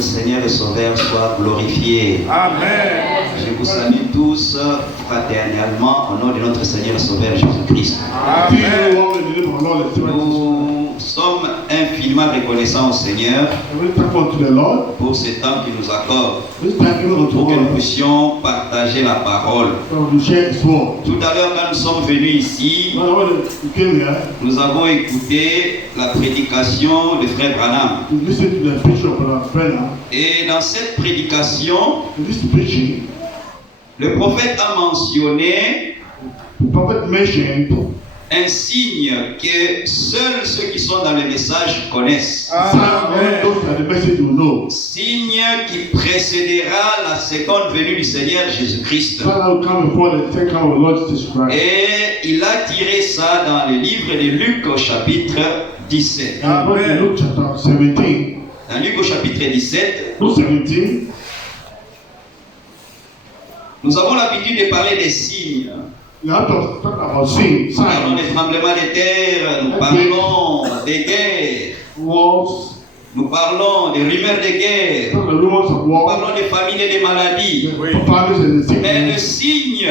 notre Seigneur et Sauveur soit glorifié. Amen. Je vous salue tous fraternellement au nom de notre Seigneur et Sauveur Jésus-Christ. Amen. Nous sommes infiniment reconnaissants au Seigneur pour ce temps qu'il nous accorde, pour que nous puissions partager la parole. Tout à l'heure, quand nous sommes venus ici, nous avons écouté la prédication de Frère Branham. Et dans cette prédication, le prophète a mentionné un signe que seuls ceux qui sont dans le message connaissent. Signe qui précédera la seconde venue du Seigneur Jésus-Christ. Et il a tiré ça dans le livre de Luc au chapitre 17. Dans Luc au chapitre 17, nous avons l'habitude de parler des signes. Nous parlons des tremblements de terre, nous parlons des guerres, nous parlons des rumeurs de guerre, nous parlons des famines et des maladies. Mais le signe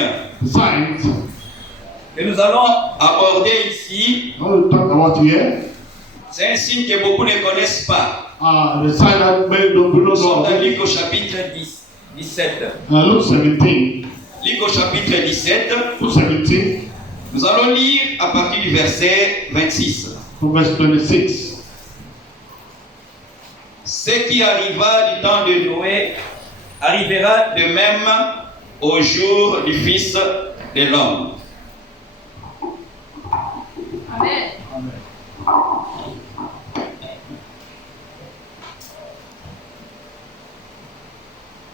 que nous allons aborder ici, c'est un signe que beaucoup ne connaissent pas. Nous sommes dans Luc au chapitre 17. Luc au chapitre 17, nous allons lire à partir du verset 26. Ce qui arriva du temps de Noé arrivera de même au jour du Fils de l'homme. Amen.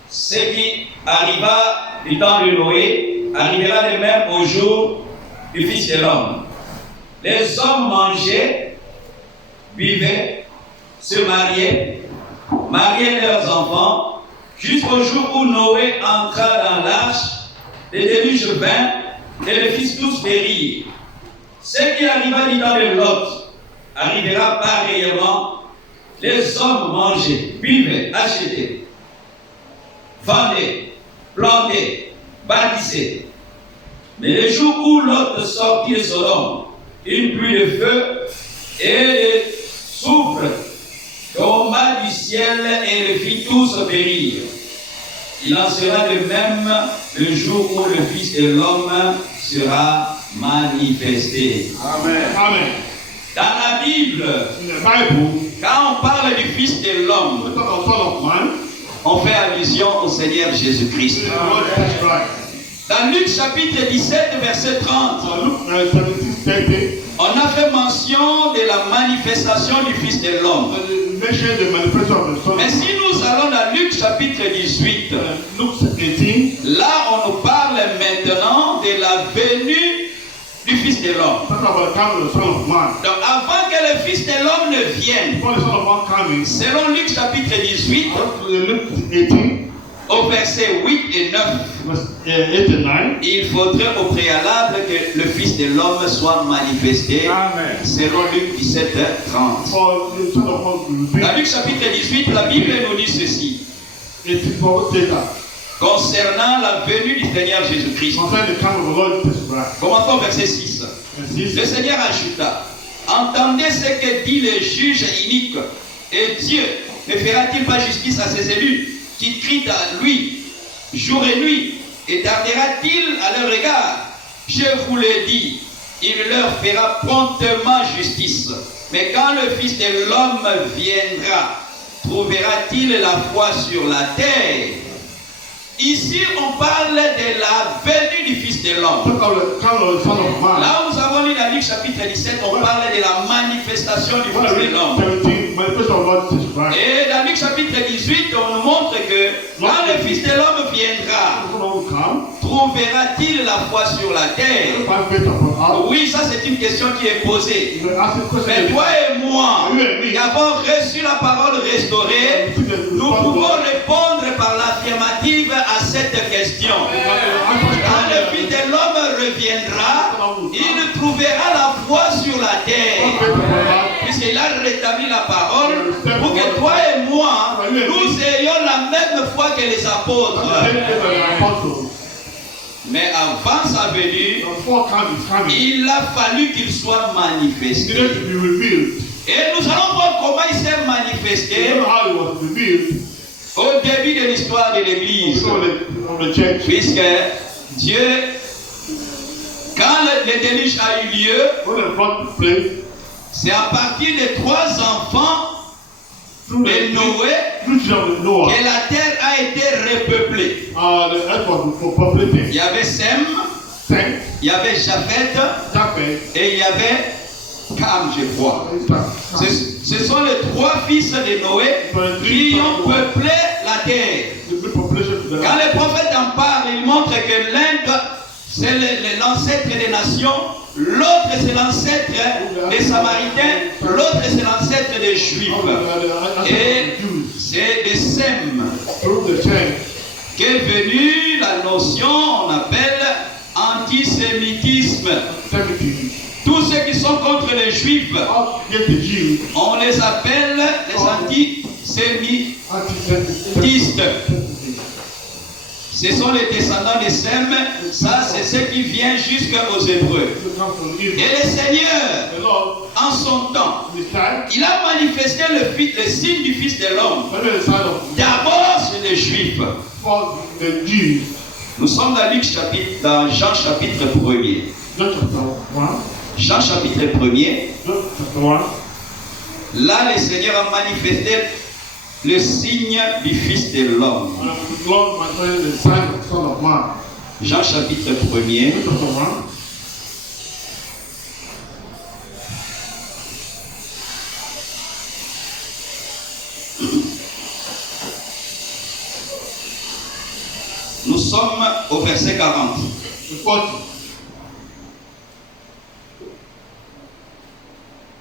Ce qui arriva du temps de Noé arrivera de même au jour du Fils de l'homme. Les hommes mangeaient, buvaient, se mariaient leurs enfants, jusqu'au jour où Noé entra dans l'arche, le déluge vint, et les fils tous périrent. Ce qui arriva du temps de Lot arrivera pareillement. Les hommes mangeaient, buvaient, achetaient, vendaient, plantaient, bâtissaient. Mais le jour où Lot sortit de Sodome, une pluie de feu et de soufre tomba du ciel et les fit tous périr. Il en sera de même le jour où le Fils de l'homme sera manifesté. Amen. Amen. Dans la Bible, quand on parle du Fils de l'homme, on fait allusion au Seigneur Jésus-Christ. Dans Luc chapitre 17, verset 30, on a fait mention de la manifestation du Fils de l'homme. Mais si nous allons dans Luc chapitre 18, là on nous parle maintenant de la venue du Fils de l'homme. Donc avant que le Fils de l'homme ne vienne, selon Luc chapitre 18, au verset 8 et 9, il faudrait au préalable que le Fils de l'homme soit manifesté. Amen. Selon Luc 17, 30. Dans Luc chapitre 18, la Bible nous dit ceci concernant la venue du Seigneur Jésus-Christ. Commençons au verset 6. Le Seigneur ajouta: entendez ce que dit le juge inique, et Dieu ne fera-t-il pas justice à ses élus qui crient à lui jour et nuit, et tardera-t-il à leur égard? Je vous l'ai dit, il leur fera promptement justice. Mais quand le Fils de l'homme viendra, trouvera-t-il la foi sur la terre? Ici, on parle de la venue du Fils de l'homme. Là où nous avons lu dans Luc chapitre 17, on parle de la manifestation du Fils de l'homme. Et dans Luc chapitre 18, on nous montre que quand le Fils de l'homme viendra, trouvera-t-il la foi sur la terre? Oui, ça c'est une question qui est posée. Mais toi et moi, qui avons reçu la parole restaurée, nous pouvons répondre par l'affirmative à cette question. Quand le Fils de l'homme reviendra, il trouvera la foi sur la terre. Puisqu'il a rétabli la parole pour que toi et moi, nous que les apôtres. Mais avant sa venue, il a fallu qu'il soit manifesté. Et nous allons voir comment il s'est manifesté au début de l'histoire de l'Église. Puisque Dieu, quand le déluge a eu lieu, c'est à partir des 3 enfants de Noé que la terre a été repeuplée. Il y avait Sem, il y avait Japheth et il y avait Cam, je crois. Ce sont les 3 fils de Noé qui ont peuplé la terre. Quand le prophète en parle, il montre que l'un c'est l'ancêtre des nations, l'autre c'est l'ancêtre des Samaritains, l'autre c'est l'ancêtre des Juifs. Et c'est de Sem qu'est venue la notion, on appelle antisémitisme. Tous ceux qui sont contre les Juifs, on les appelle les antisémitistes. Ce sont les descendants de Sem, ça c'est ce qui vient jusqu'aux Hébreux. Et le Seigneur, en son temps, il a manifesté le signe du Fils de l'homme. D'abord sur les Juifs. Nous sommes dans Jean chapitre 1er. Jean chapitre 1er. Là, le Seigneur a manifesté le signe du Fils de l'homme. Jean chapitre 1er. Nous sommes au verset 40.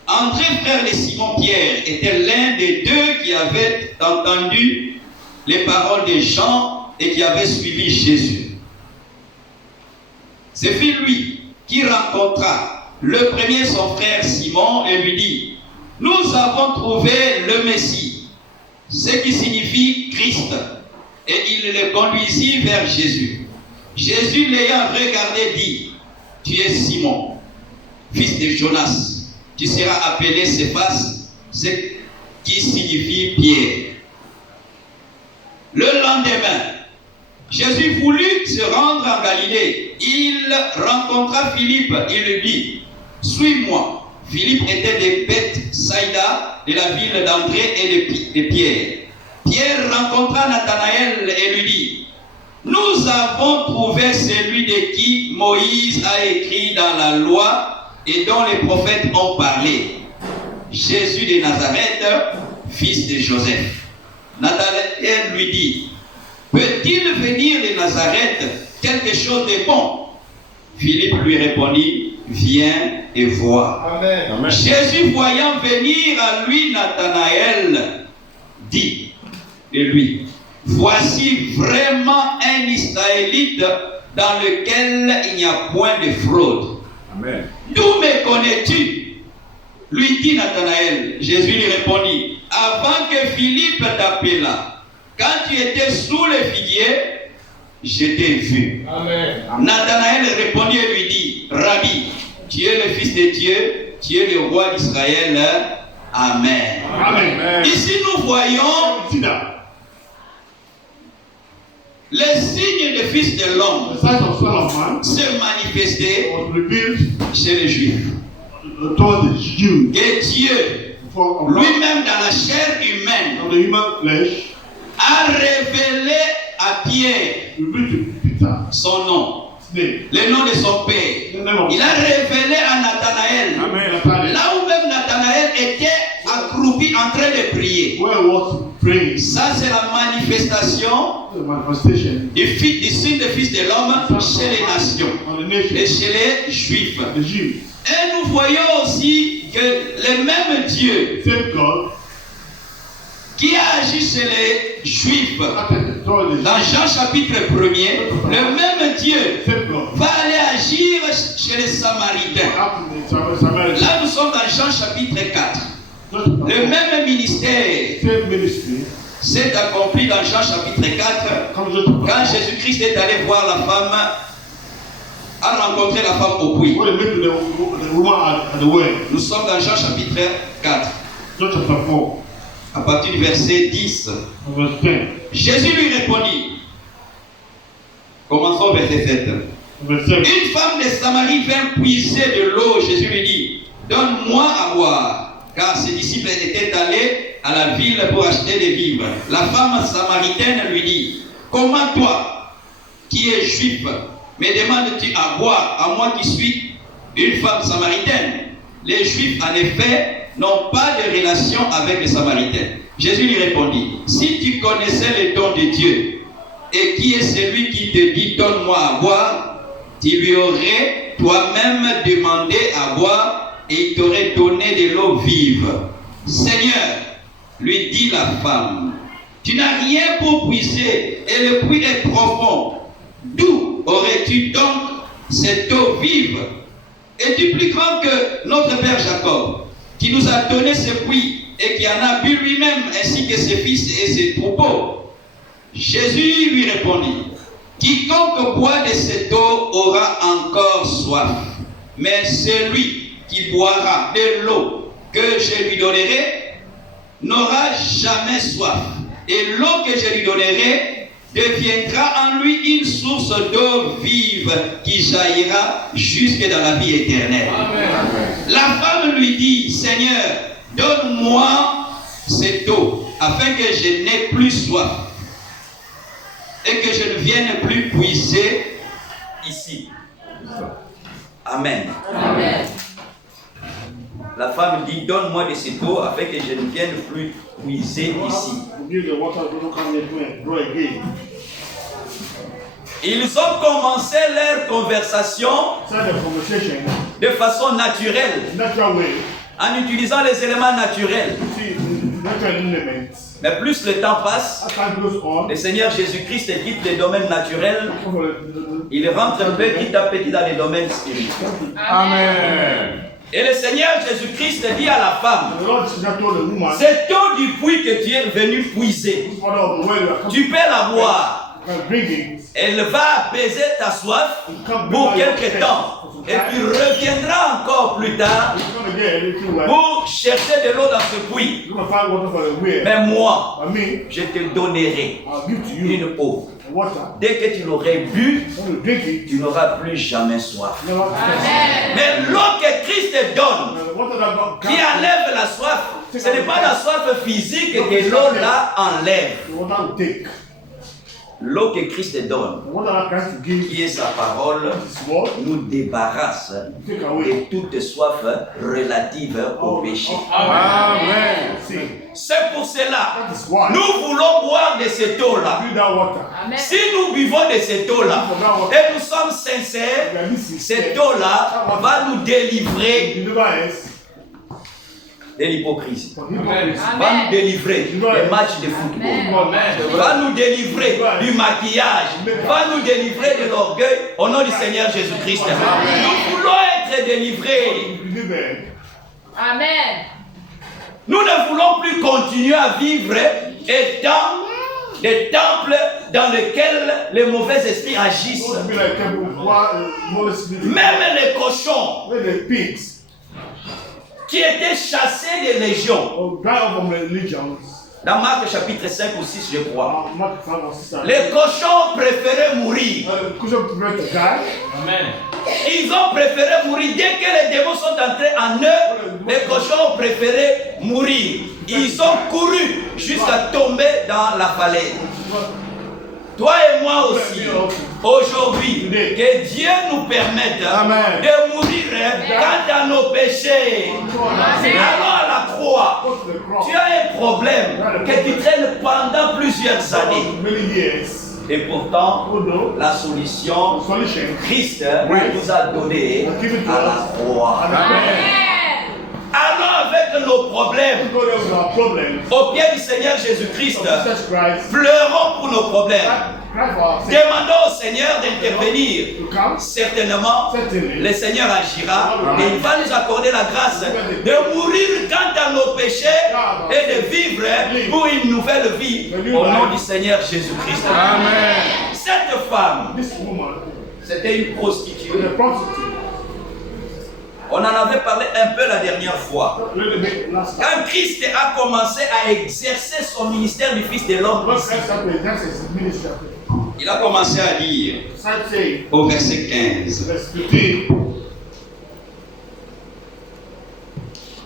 André, frère de Simon-Pierre, était l'un des 2 qui avait entendu les paroles de Jean et qui avait suivi Jésus. Ce fut lui qui rencontra le premier son frère Simon et lui dit: nous avons trouvé le Messie, ce qui signifie Christ. Et il le conduisit vers Jésus. Jésus l'ayant regardé dit: tu es Simon, fils de Jonas. Tu seras appelé Céphas, ce qui signifie Pierre. Le lendemain, Jésus voulut se rendre en Galilée. Il rencontra Philippe. Il lui dit: suis-moi. Philippe était de Bethsaïda, de la ville d'André et de Pierre. Pierre rencontra Nathanaël et lui dit: nous avons trouvé celui de qui Moïse a écrit dans la loi et dont les prophètes ont parlé, Jésus de Nazareth, fils de Joseph. Nathanaël lui dit: peut-il venir de Nazareth quelque chose de bon? Philippe lui répondit: viens et vois. Amen. Jésus, voyant venir à lui Nathanaël, dit de lui: voici vraiment un Israélite dans lequel il n'y a point de fraude. Amen. D'où me connais-tu? Lui dit Nathanaël. Jésus lui répondit: avant que Philippe t'appela, quand tu étais sous le figuier, je t'ai vu. Amen. Nathanaël répondit et lui dit: Rabbi, tu es le Fils de Dieu, tu es le roi d'Israël. Amen. Amen. Ici nous voyons les signes du Fils de l'homme se manifester chez les Juifs. Et Dieu, lui-même dans la chair humaine, a révélé à Pierre son nom, le nom de son père. Il a révélé à Nathanaël, là où même Nathanaël était accroupi en train de prier. Ça, c'est la manifestation du signe du Fils de l'homme chez les nations et chez les Juifs. Et nous voyons aussi que le même Dieu qui a agi chez les Juifs dans Jean chapitre 1er, le même Dieu va aller agir chez les Samaritains. Là, nous sommes dans Jean chapitre 4. Le même ministère s'est accompli dans Jean chapitre 4, quand Jésus-Christ est allé voir la femme, a rencontré la femme au puits. Nous sommes dans Jean chapitre 4. À partir du verset 10. Jésus lui répondit. Commençons au verset 7. Une femme de Samarie vint puiser de l'eau. Jésus lui dit, donne-moi à boire. Car ses disciples étaient allés à la ville pour acheter des vivres. La femme samaritaine lui dit, comment toi, qui es juif, me demandes-tu à boire, à moi qui suis une femme samaritaine? Les Juifs, en effet, n'ont pas de relation avec les Samaritains. Jésus lui répondit, si tu connaissais les dons de Dieu, et qui est celui qui te dit, donne-moi à boire, tu lui aurais toi-même demandé à boire, et il t'aurait donné de l'eau vive. Seigneur, lui dit la femme, tu n'as rien pour puiser, et le puits est profond. D'où aurais-tu donc cette eau vive? Es-tu plus grand que notre père Jacob, qui nous a donné ce puits et qui en a bu lui-même, ainsi que ses fils et ses troupeaux? Jésus lui répondit, quiconque boit de cette eau aura encore soif, mais celui qui boira de l'eau que je lui donnerai n'aura jamais soif. Et l'eau que je lui donnerai deviendra en lui une source d'eau vive qui jaillira jusque dans la vie éternelle. Amen. La femme lui dit, Seigneur, donne-moi cette eau afin que je n'ai plus soif et que je ne vienne plus puiser ici. Amen. Amen. La femme dit, donne-moi de cette eau afin que je ne vienne plus puiser ici. Ils ont commencé leur conversation de façon naturelle, en utilisant les éléments naturels. Mais plus le temps passe, le Seigneur Jésus-Christ quitte les domaines naturels, il rentre un peu petit à petit dans les domaines spirituels. Amen. Et le Seigneur Jésus-Christ dit à la femme, cette eau du puits que tu es venu puiser, tu peux la boire. Elle va apaiser ta soif pour quelque temps. Et tu reviendras encore plus tard pour chercher de l'eau dans ce puits. Mais moi, je te donnerai une eau. Dès que tu l'aurais bu, tu n'auras plus jamais soif. Mais l'eau que Christ te donne, qui enlève la soif, ce n'est pas la soif physique que l'eau là enlève. L'eau que Christ te donne, qui est sa parole, nous débarrasse de toute soif relative au péché. Amen. C'est pour cela, nous voulons boire de cette eau-là. Si nous buvons de cette eau-là et nous sommes sincères, cette eau-là va nous délivrer de l'hypocrisie, va nous délivrer des matchs de football, va nous délivrer du maquillage, va nous délivrer de l'orgueil au nom du Seigneur Jésus-Christ. Nous voulons être délivrés. Amen. Nous ne voulons plus continuer à vivre étant des temples dans lesquels les mauvais esprits agissent. Même les cochons qui étaient chassés des légions. Dans Marc chapitre 5 ou 6, je crois. Les cochons préféraient mourir. Amen. Ils ont préféré mourir. Dès que les démons sont entrés en eux, les cochons ont préféré mourir. Ils ont couru jusqu'à tomber dans la falaise. Toi et moi aussi, aujourd'hui, que Dieu nous permette de mourir quant à nos péchés. Alors à la croix, tu as un problème que tu traînes pendant plusieurs années. Et pourtant, la solution, Christ nous a donné à la croix. Allons avec nos problèmes au pied du Seigneur Jésus-Christ. Pleurons pour nos problèmes. Demandons au Seigneur d'intervenir. Certainement, le Seigneur agira et il va nous accorder la grâce de mourir quant à nos péchés et de vivre pour une nouvelle vie au nom du Seigneur Jésus-Christ. Amen. Cette femme, c'était une prostituée. On en avait parlé un peu la dernière fois. Quand Christ a commencé à exercer son ministère du Fils de l'homme, il a commencé à dire au verset 15.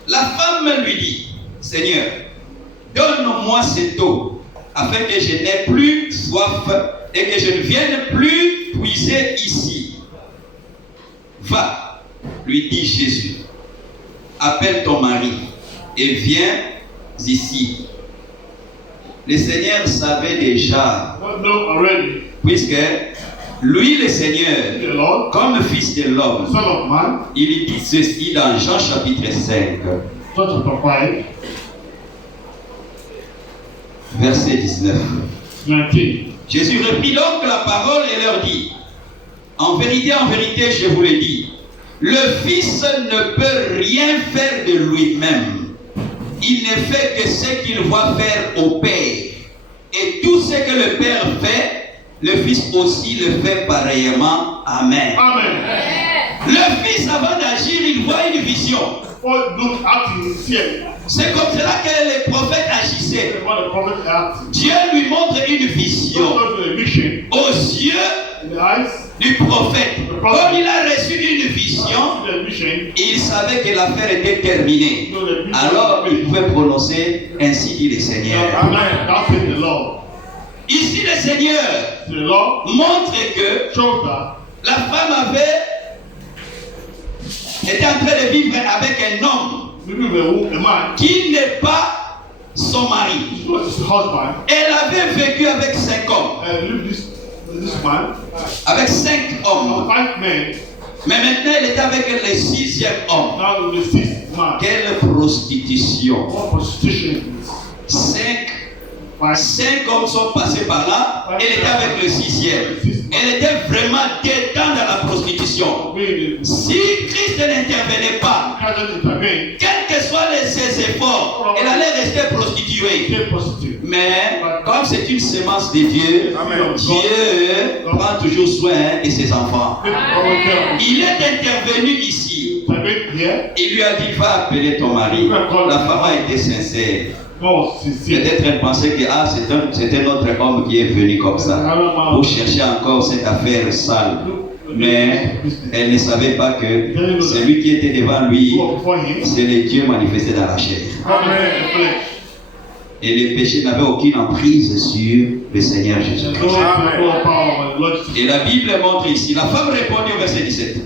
La femme lui dit, Seigneur, donne-moi cette eau, afin que je n'ai plus soif et que je ne vienne plus puiser ici. Va, lui dit Jésus, appelle ton mari et viens ici. Le Seigneur savait déjà, puisque lui, le Seigneur, comme fils de l'homme, il dit ceci dans Jean chapitre 5, verset 19. Jésus reprit donc la parole et leur dit, en vérité, je vous le dis, le Fils ne peut rien faire de lui-même. Il ne fait que ce qu'il voit faire au Père. Et tout ce que le Père fait, le Fils aussi le fait pareillement. Amen. Amen. Le Fils, avant d'agir, il voit une vision. C'est comme cela que les prophètes agissaient. Dieu lui montre une vision aux yeux du prophète. Comme il a reçu une vision, il savait que l'affaire était terminée. Alors il pouvait prononcer, ainsi dit le Seigneur. Ici le Seigneur montre que la femme était en train de vivre avec un homme qui n'est pas son mari. Elle avait vécu avec 5 hommes. Avec 5 hommes. Mais maintenant elle était avec le 6e homme. Quelle prostitution. 5 hommes sont passés par là. Elle était avec le 6e. Elle était vraiment dedans dans la prostitution. Si Christ n'intervenait pas, quels que soient ses efforts, elle allait rester prostituée. Mais comme c'est une sémence de Dieu, Dieu prend toujours soin de ses enfants. Il est intervenu ici. Il lui a dit, va appeler ton mari. La femme a été sincère. Peut-être elle pensait que c'est un autre homme qui est venu comme ça pour chercher encore cette affaire sale. Mais elle ne savait pas que celui qui était devant lui, c'est le Dieu manifesté dans la chair. Et les péchés n'avaient aucune emprise sur le Seigneur Jésus. Et la Bible montre ici, la femme répondit au verset 17.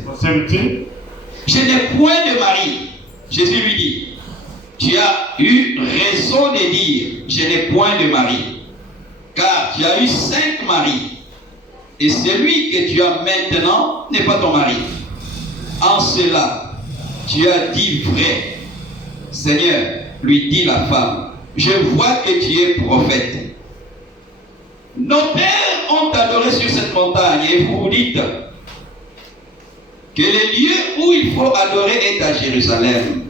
Je n'ai point de mari. Jésus lui dit, tu as eu raison de dire, je n'ai point de mari, car tu as eu 5 maris, et celui que tu as maintenant n'est pas ton mari. En cela, tu as dit vrai. Seigneur, lui dit la femme, je vois que tu es prophète. Nos pères ont adoré sur cette montagne, et vous vous dites que le lieu où il faut adorer est à Jérusalem.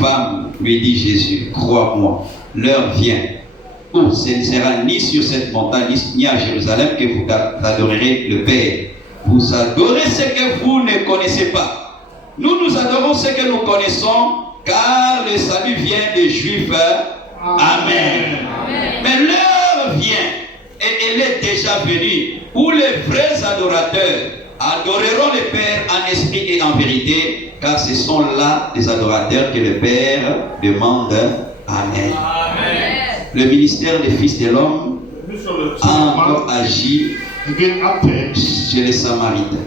Femme, lui dit Jésus, crois-moi, l'heure vient où ce ne sera ni sur cette montagne, ni à Jérusalem que vous adorerez le Père. Vous adorez ce que vous ne connaissez pas. Nous adorons ce que nous connaissons, car le salut vient des Juifs. Amen. Mais l'heure vient, et elle est déjà venue, où les vrais adorateurs adoreront le Père en esprit et en vérité, car ce sont là les adorateurs que le Père demande. Amen. Amen. Le ministère des Fils de l'homme a encore agi chez les Samaritains.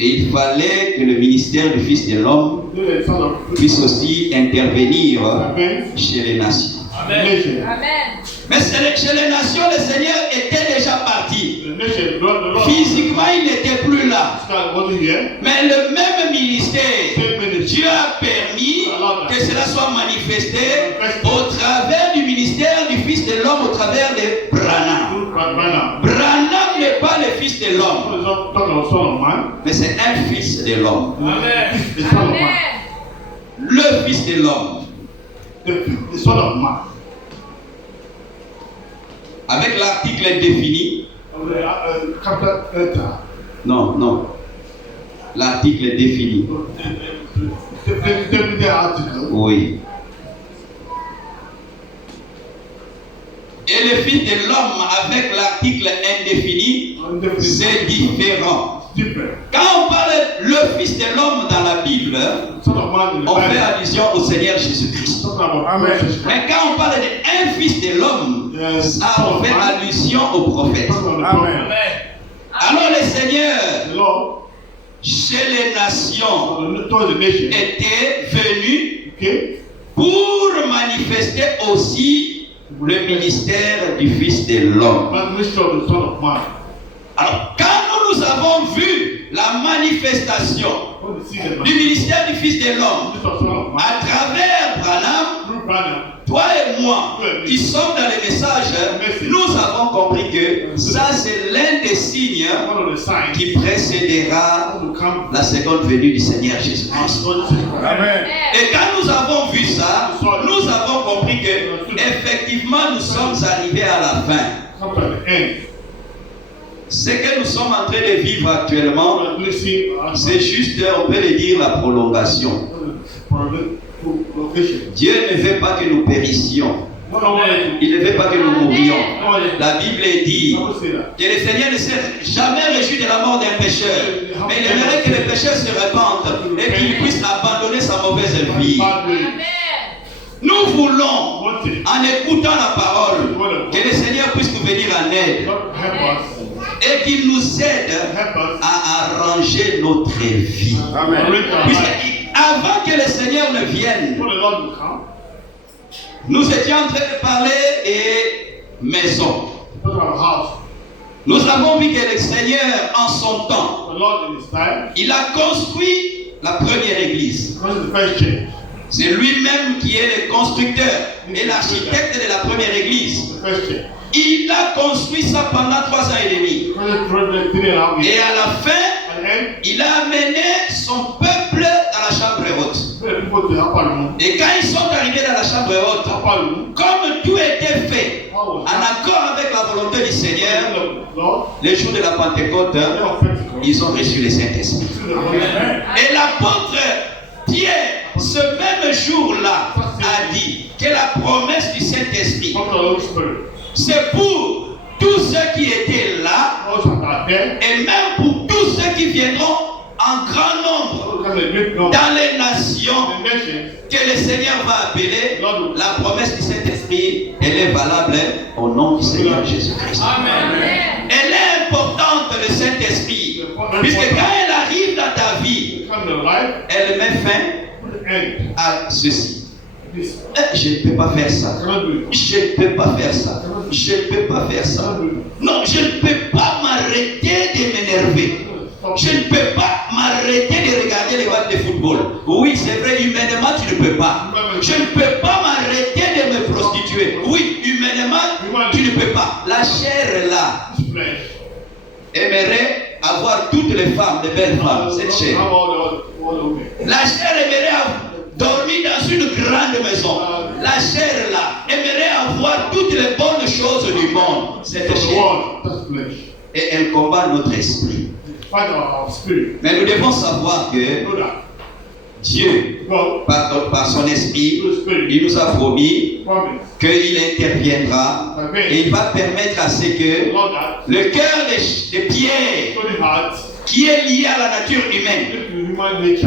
Et il fallait que le ministère du Fils de l'homme puisse aussi intervenir chez les nations. Amen. Mais chez les nations, le Seigneur était déjà parti. Physiquement, il n'était plus là. Mais le même ministère, Dieu a permis que cela soit manifesté au travers du ministère travers de Branham. Branham n'est pas le fils de l'homme, mais c'est un fils de l'homme. Le fils de l'homme. Avec l'article défini. Non. L'article défini. Oui. Et le fils de l'homme avec l'article indéfini, c'est différent. Quand on parle le fils de l'homme dans la Bible, on fait allusion au Seigneur Jésus-Christ. Mais quand on parle d'un fils de l'homme, ça on fait allusion au prophète. Alors le Seigneur, chez les nations, était venu pour manifester aussi le ministère du Fils de l'homme. Alors, quand nous avons vu la manifestation du ministère du Fils de l'homme à travers Branham, toi et moi qui sommes dans les messages, nous avons compris que ça c'est l'un des signes qui précédera la seconde venue du Seigneur Jésus-Christ. Et quand nous avons vu ça, nous avons compris que effectivement nous sommes arrivés à la fin. Ce que nous sommes en train de vivre actuellement, c'est juste, on peut le dire, la prolongation. Dieu ne veut pas que nous périssions. Il ne veut pas que nous mourions. La Bible dit que le Seigneur ne s'est jamais réjoui de la mort d'un pécheur, mais il aimerait que les pécheurs se répandent et qu'il puisse abandonner sa mauvaise vie. Nous voulons, en écoutant la parole, que le Seigneur puisse nous venir en aide et qu'il nous aide à arranger notre vie. Avant que le Seigneur ne vienne, nous étions en train de parler des maisons. Nous avons vu que le Seigneur, en son temps, il a construit la première église. C'est lui-même qui est le constructeur et l'architecte de la première église. Il a construit ça pendant 3 ans et demi. Et à la fin, il a amené son peuple dans la chambre haute. Et quand ils sont arrivés dans la chambre haute, comme tout était fait en accord avec la volonté du Seigneur, le jour de la Pentecôte, ils ont reçu le Saint-Esprit. Et l'apôtre Pierre, ce même jour-là, a dit que la promesse du Saint-Esprit, c'est pour tous ceux qui étaient là et même pour tous ceux qui viendront en grand nombre dans les nations que le Seigneur va appeler. La promesse du Saint-Esprit, elle est valable au nom du Seigneur Jésus-Christ. Elle est importante, le Saint-Esprit, puisque quand elle arrive dans ta vie, elle met fin à ceci. Je ne peux pas faire ça. Je ne peux pas faire ça. Je ne peux pas faire ça. Non, je ne peux pas m'arrêter de m'énerver. Je ne peux pas m'arrêter de regarder les matchs de football. Oui, c'est vrai, humainement, tu ne peux pas. Je ne peux pas m'arrêter de me prostituer. Oui, humainement, tu ne peux pas. La chair là aimerait avoir toutes les femmes, les belles femmes, cette chair. La chair aimerait dormir dans une grande maison. La chair là aimerait avoir toutes les bonnes choses du monde. Cette chair. Et elle combat notre esprit. Mais nous devons savoir que Dieu, par son esprit, il nous a promis qu'il interviendra et il va permettre à ce que le cœur de Pierre, qui est lié à la nature humaine,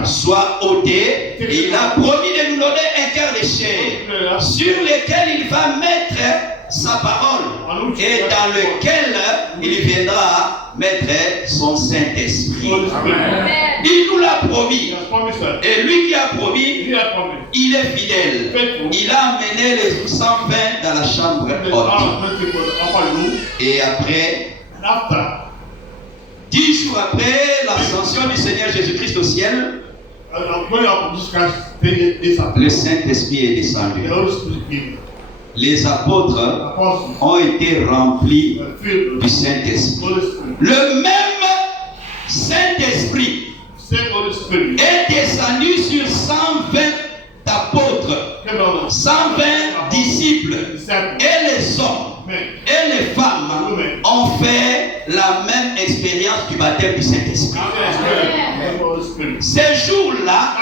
soit ôté. Et il a promis de nous donner un cœur de chair sur lequel il va mettre sa parole et dans lequel il viendra mettre son Saint-Esprit. Il nous l'a promis. Et lui qui a promis, il est fidèle. Il a amené les 120 dans la chambre haute. Et après, 10 jours après l'ascension du Seigneur Jésus-Christ au ciel, le Saint-Esprit est descendu. les apôtres ont été remplis du Saint-Esprit. Le même Saint-Esprit est descendu sur 120 apôtres, 120 disciples, et les hommes et les femmes ont fait la même expérience du baptême du Saint-Esprit. Ces jours-là,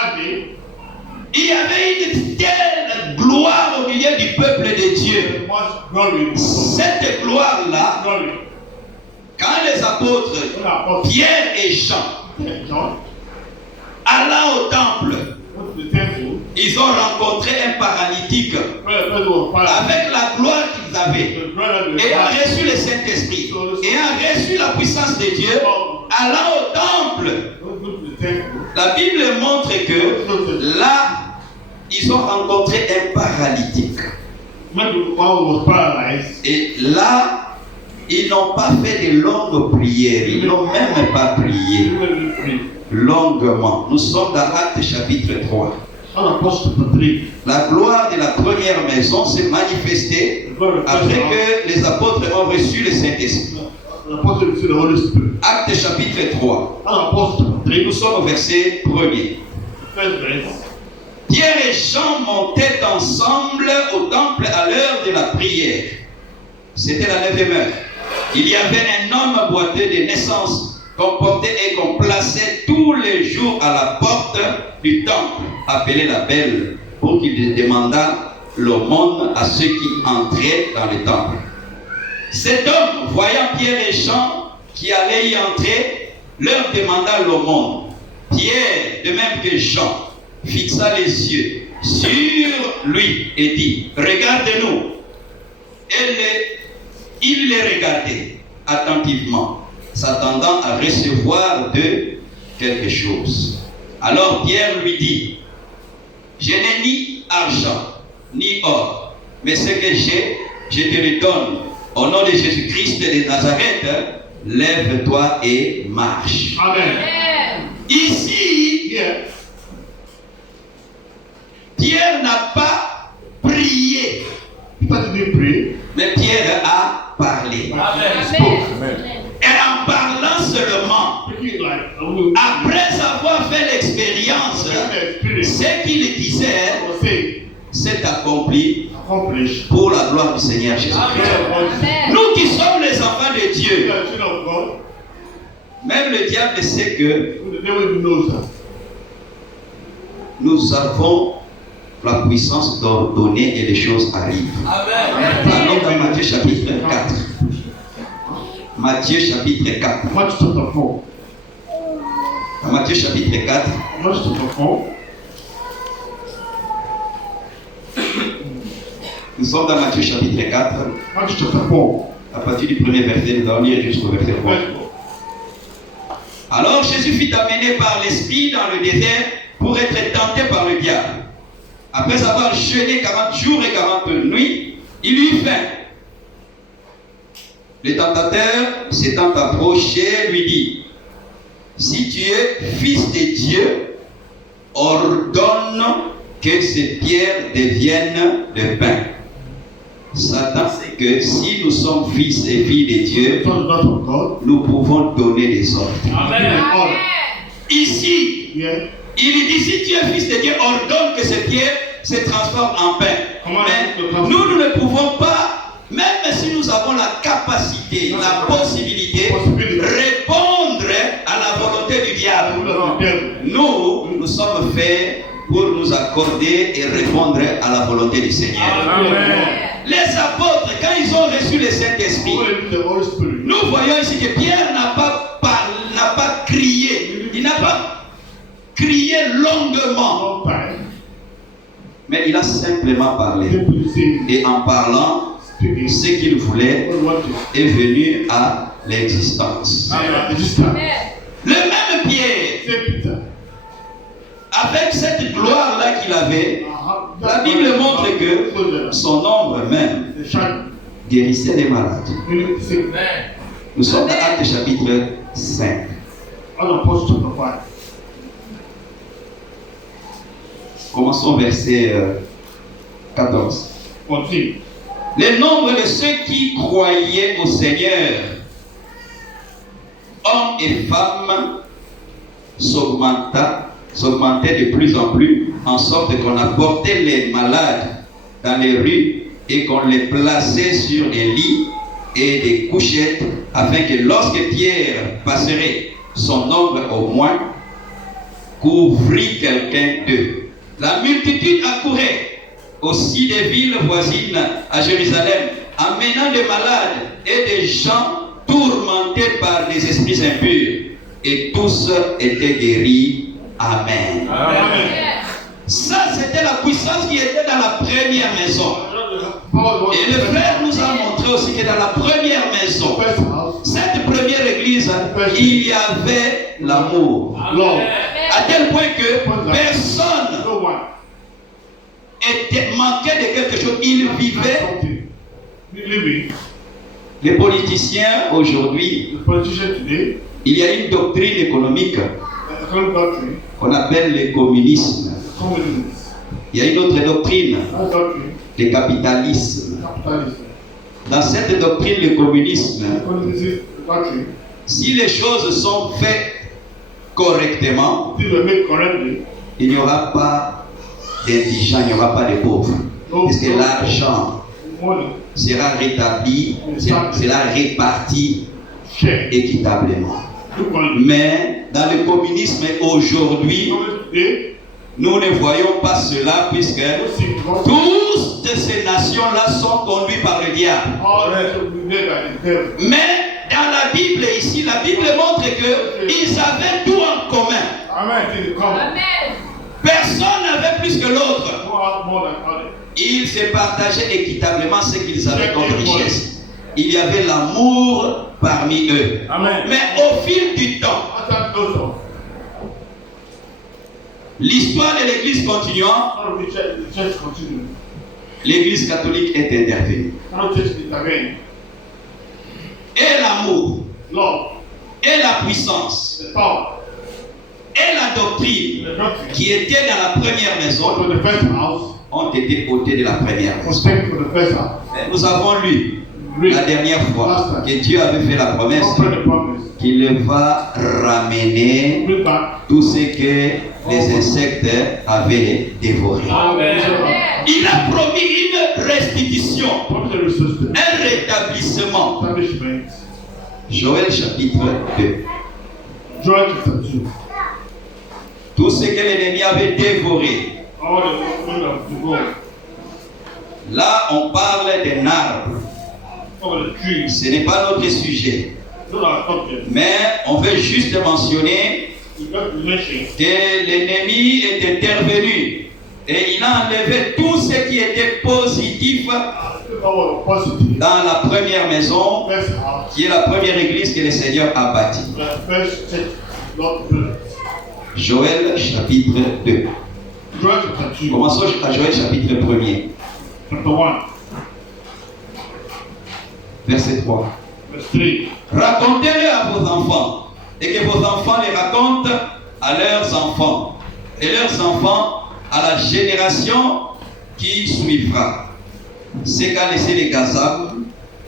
il y avait une telle gloire au milieu du peuple de Dieu. Cette gloire-là, quand les apôtres Pierre et Jean allant au temple, ils ont rencontré un paralytique avec la gloire qu'ils avaient, ayant reçu le Saint-Esprit, ayant reçu la puissance de Dieu, allant au temple. La Bible montre que là, ils ont rencontré un paralytique. Et là, ils n'ont pas fait de longues prières. Ils n'ont même pas prié longuement. Nous sommes dans Actes chapitre 3. La gloire de la première maison s'est manifestée après que les apôtres ont reçu le Saint-Esprit. Actes chapitre 3. Nous sommes au verset 1er. Pierre et Jean montaient ensemble au temple à l'heure de la prière. C'était la 9e heure. Il y avait un homme boiteux de naissance qu'on portait et qu'on plaçait tous les jours à la porte du temple, appelé la Belle, pour qu'il demandât l'aumône à ceux qui entraient dans le temple. Cet homme, voyant Pierre et Jean qui allaient y entrer, leur demanda l'aumône. Pierre, de même que Jean, fixa les yeux sur lui et dit: regarde-nous. Il les regardait attentivement, s'attendant à recevoir d'eux quelque chose. Alors Pierre lui dit: je n'ai ni argent ni or, mais ce que j'ai, je te le donne. Au nom de Jésus-Christ de Nazareth, lève-toi et marche. Amen. Ici, Pierre n'a pas prié, mais Pierre a parlé. Amen. Et en parlant seulement, après avoir fait l'expérience, ce qu'il disait s'est accompli pour la gloire du Seigneur Jésus-Christ. Nous qui sommes les enfants de Dieu, même le diable sait que nous avons la puissance d'ordonner et les choses arrivent. Allons dans Matthieu chapitre 4. Matthieu chapitre 4. Matthieu chapitre 4. Nous sommes dans Matthieu chapitre 4. À partir du premier verset, nous allons lire jusqu'au verset 3. Alors Jésus fut amené par l'Esprit dans le désert pour être tenté par le diable. Après avoir jeûné 40 jours et 40 nuits, il eut faim. Le tentateur, s'étant approché, lui dit: si tu es fils de Dieu, ordonne que ces pierres deviennent de pain. Satan sait que si nous sommes fils et filles de Dieu, nous pouvons donner des ordres. Amen. Ici, il dit: si tu es fils de Dieu, ordonne que ces pierres se transforment en pain. Mais nous ne pouvons pas, même si nous avons la capacité, la possibilité, répondre à la volonté du diable. Nous sommes faits pour nous accorder et répondre à la volonté du Seigneur. Amen. Les apôtres, quand ils ont reçu le Saint-Esprit, nous voyons ici que Pierre n'a pas crié. Il n'a pas crié longuement. Mais il a simplement parlé. Et en parlant, ce qu'il voulait est venu à l'existence. Le même Pierre, avec cette gloire-là qu'il avait, la Bible montre que son ombre même guérissait les malades. Nous sommes dans Actes chapitre 5. Commençons verset 14. le nombre de ceux qui croyaient au Seigneur, hommes et femmes, s'augmentait de plus en plus, en sorte qu'on apportait les malades dans les rues et qu'on les plaçait sur des lits et des couchettes, afin que lorsque Pierre passerait, son ombre au moins couvrit quelqu'un d'eux. La multitude accourait aussi des villes voisines à Jérusalem, amenant des malades et des gens tourmentés par des esprits impurs, et tous étaient guéris. Amen. Amen. Ça, c'était la puissance qui était dans la première maison. Et le frère nous a montré aussi que dans la première maison, cette première église, il y avait l'amour. À tel point que personne manquait de quelque chose. Il vivait. Les politiciens aujourd'hui, il y a une doctrine économique qu'on appelle le communisme. Il y a une autre doctrine, le capitalisme. Dans cette doctrine, le communisme, si les choses sont faites correctement, il n'y aura pas d'indigents, il n'y aura pas de pauvres. Parce que l'argent sera rétabli, sera réparti équitablement. Mais dans le communisme aujourd'hui, nous ne voyons pas cela, puisque toutes ces nations-là sont conduites par le diable. Mais dans la Bible ici, la Bible montre qu'ils avaient tout en commun. Amen. Personne n'avait plus que l'autre. Ils se partageaient équitablement ce qu'ils avaient comme richesse. Il y avait l'amour parmi eux. Amen. Mais au fil du temps, l'histoire de l'Église continuant, l'Église catholique est intervenue. Et l'amour, et la puissance, et la doctrine qui était dans la première maison ont été ôtés de la première maison. Nous avons lu la dernière fois que Dieu avait fait la promesse qu'il va ramener tout ce que les insectes avaient dévoré. Amen. Il a promis une restitution, un rétablissement. Joël chapitre 2. Tout ce que l'ennemi avait dévoré. Là, on parle d'un arbre. Ce n'est pas notre sujet. Mais on veut juste mentionner que l'ennemi est intervenu et il a enlevé tout ce qui était positif dans la première maison, qui est la première église que le Seigneur a bâtie. Joël chapitre 2. Commençons à Joël chapitre 1er. Verset 3. Racontez-le à vos enfants, et que vos enfants les racontent à leurs enfants, et leurs enfants à la génération qui suivra. Ce qu'a laissé les gazam,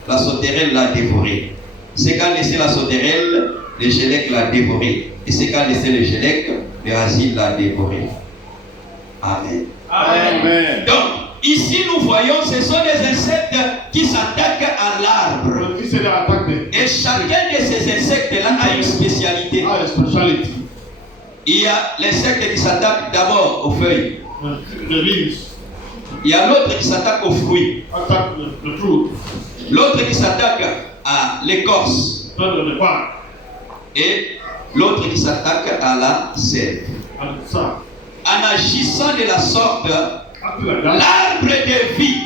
la sauterelle l'a dévoré. Ce qu'a laissé la sauterelle, le gélec l'a dévoré. Et ce qu'a laissé le gélec, le asile l'a dévoré. Amen. Amen. Donc, ici nous voyons, ce sont des insectes qui s'attaquent à l'arbre. Et chacun de ces insectes-là a une spécialité. Il y a l'insecte qui s'attaque d'abord aux feuilles. Il y a l'autre qui s'attaque aux fruits. L'autre qui s'attaque à l'écorce. Et l'autre qui s'attaque à la sève. En agissant de la sorte, l'arbre de vie,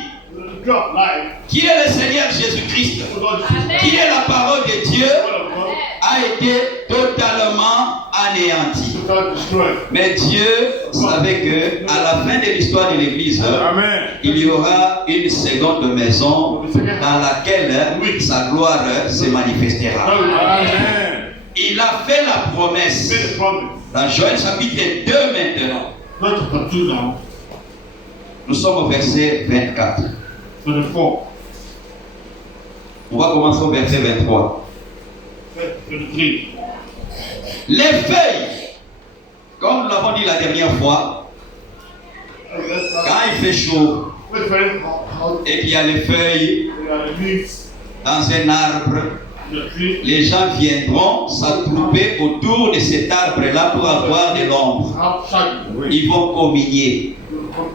qui est le Seigneur Jésus-Christ, qui est la parole de Dieu, a été totalement anéanti. Mais Dieu savait que à la fin de l'histoire de l'Église, il y aura une seconde maison dans laquelle sa gloire se manifestera. Il a fait la promesse dans Joël chapitre 2 maintenant. Nous sommes au verset 24. On va commencer au verset 23. Les feuilles, comme nous l'avons dit la dernière fois, quand il fait chaud et qu'il y a les feuilles dans un arbre, les gens viendront s'attrouper autour de cet arbre-là pour avoir de l'ombre. Ils vont communier.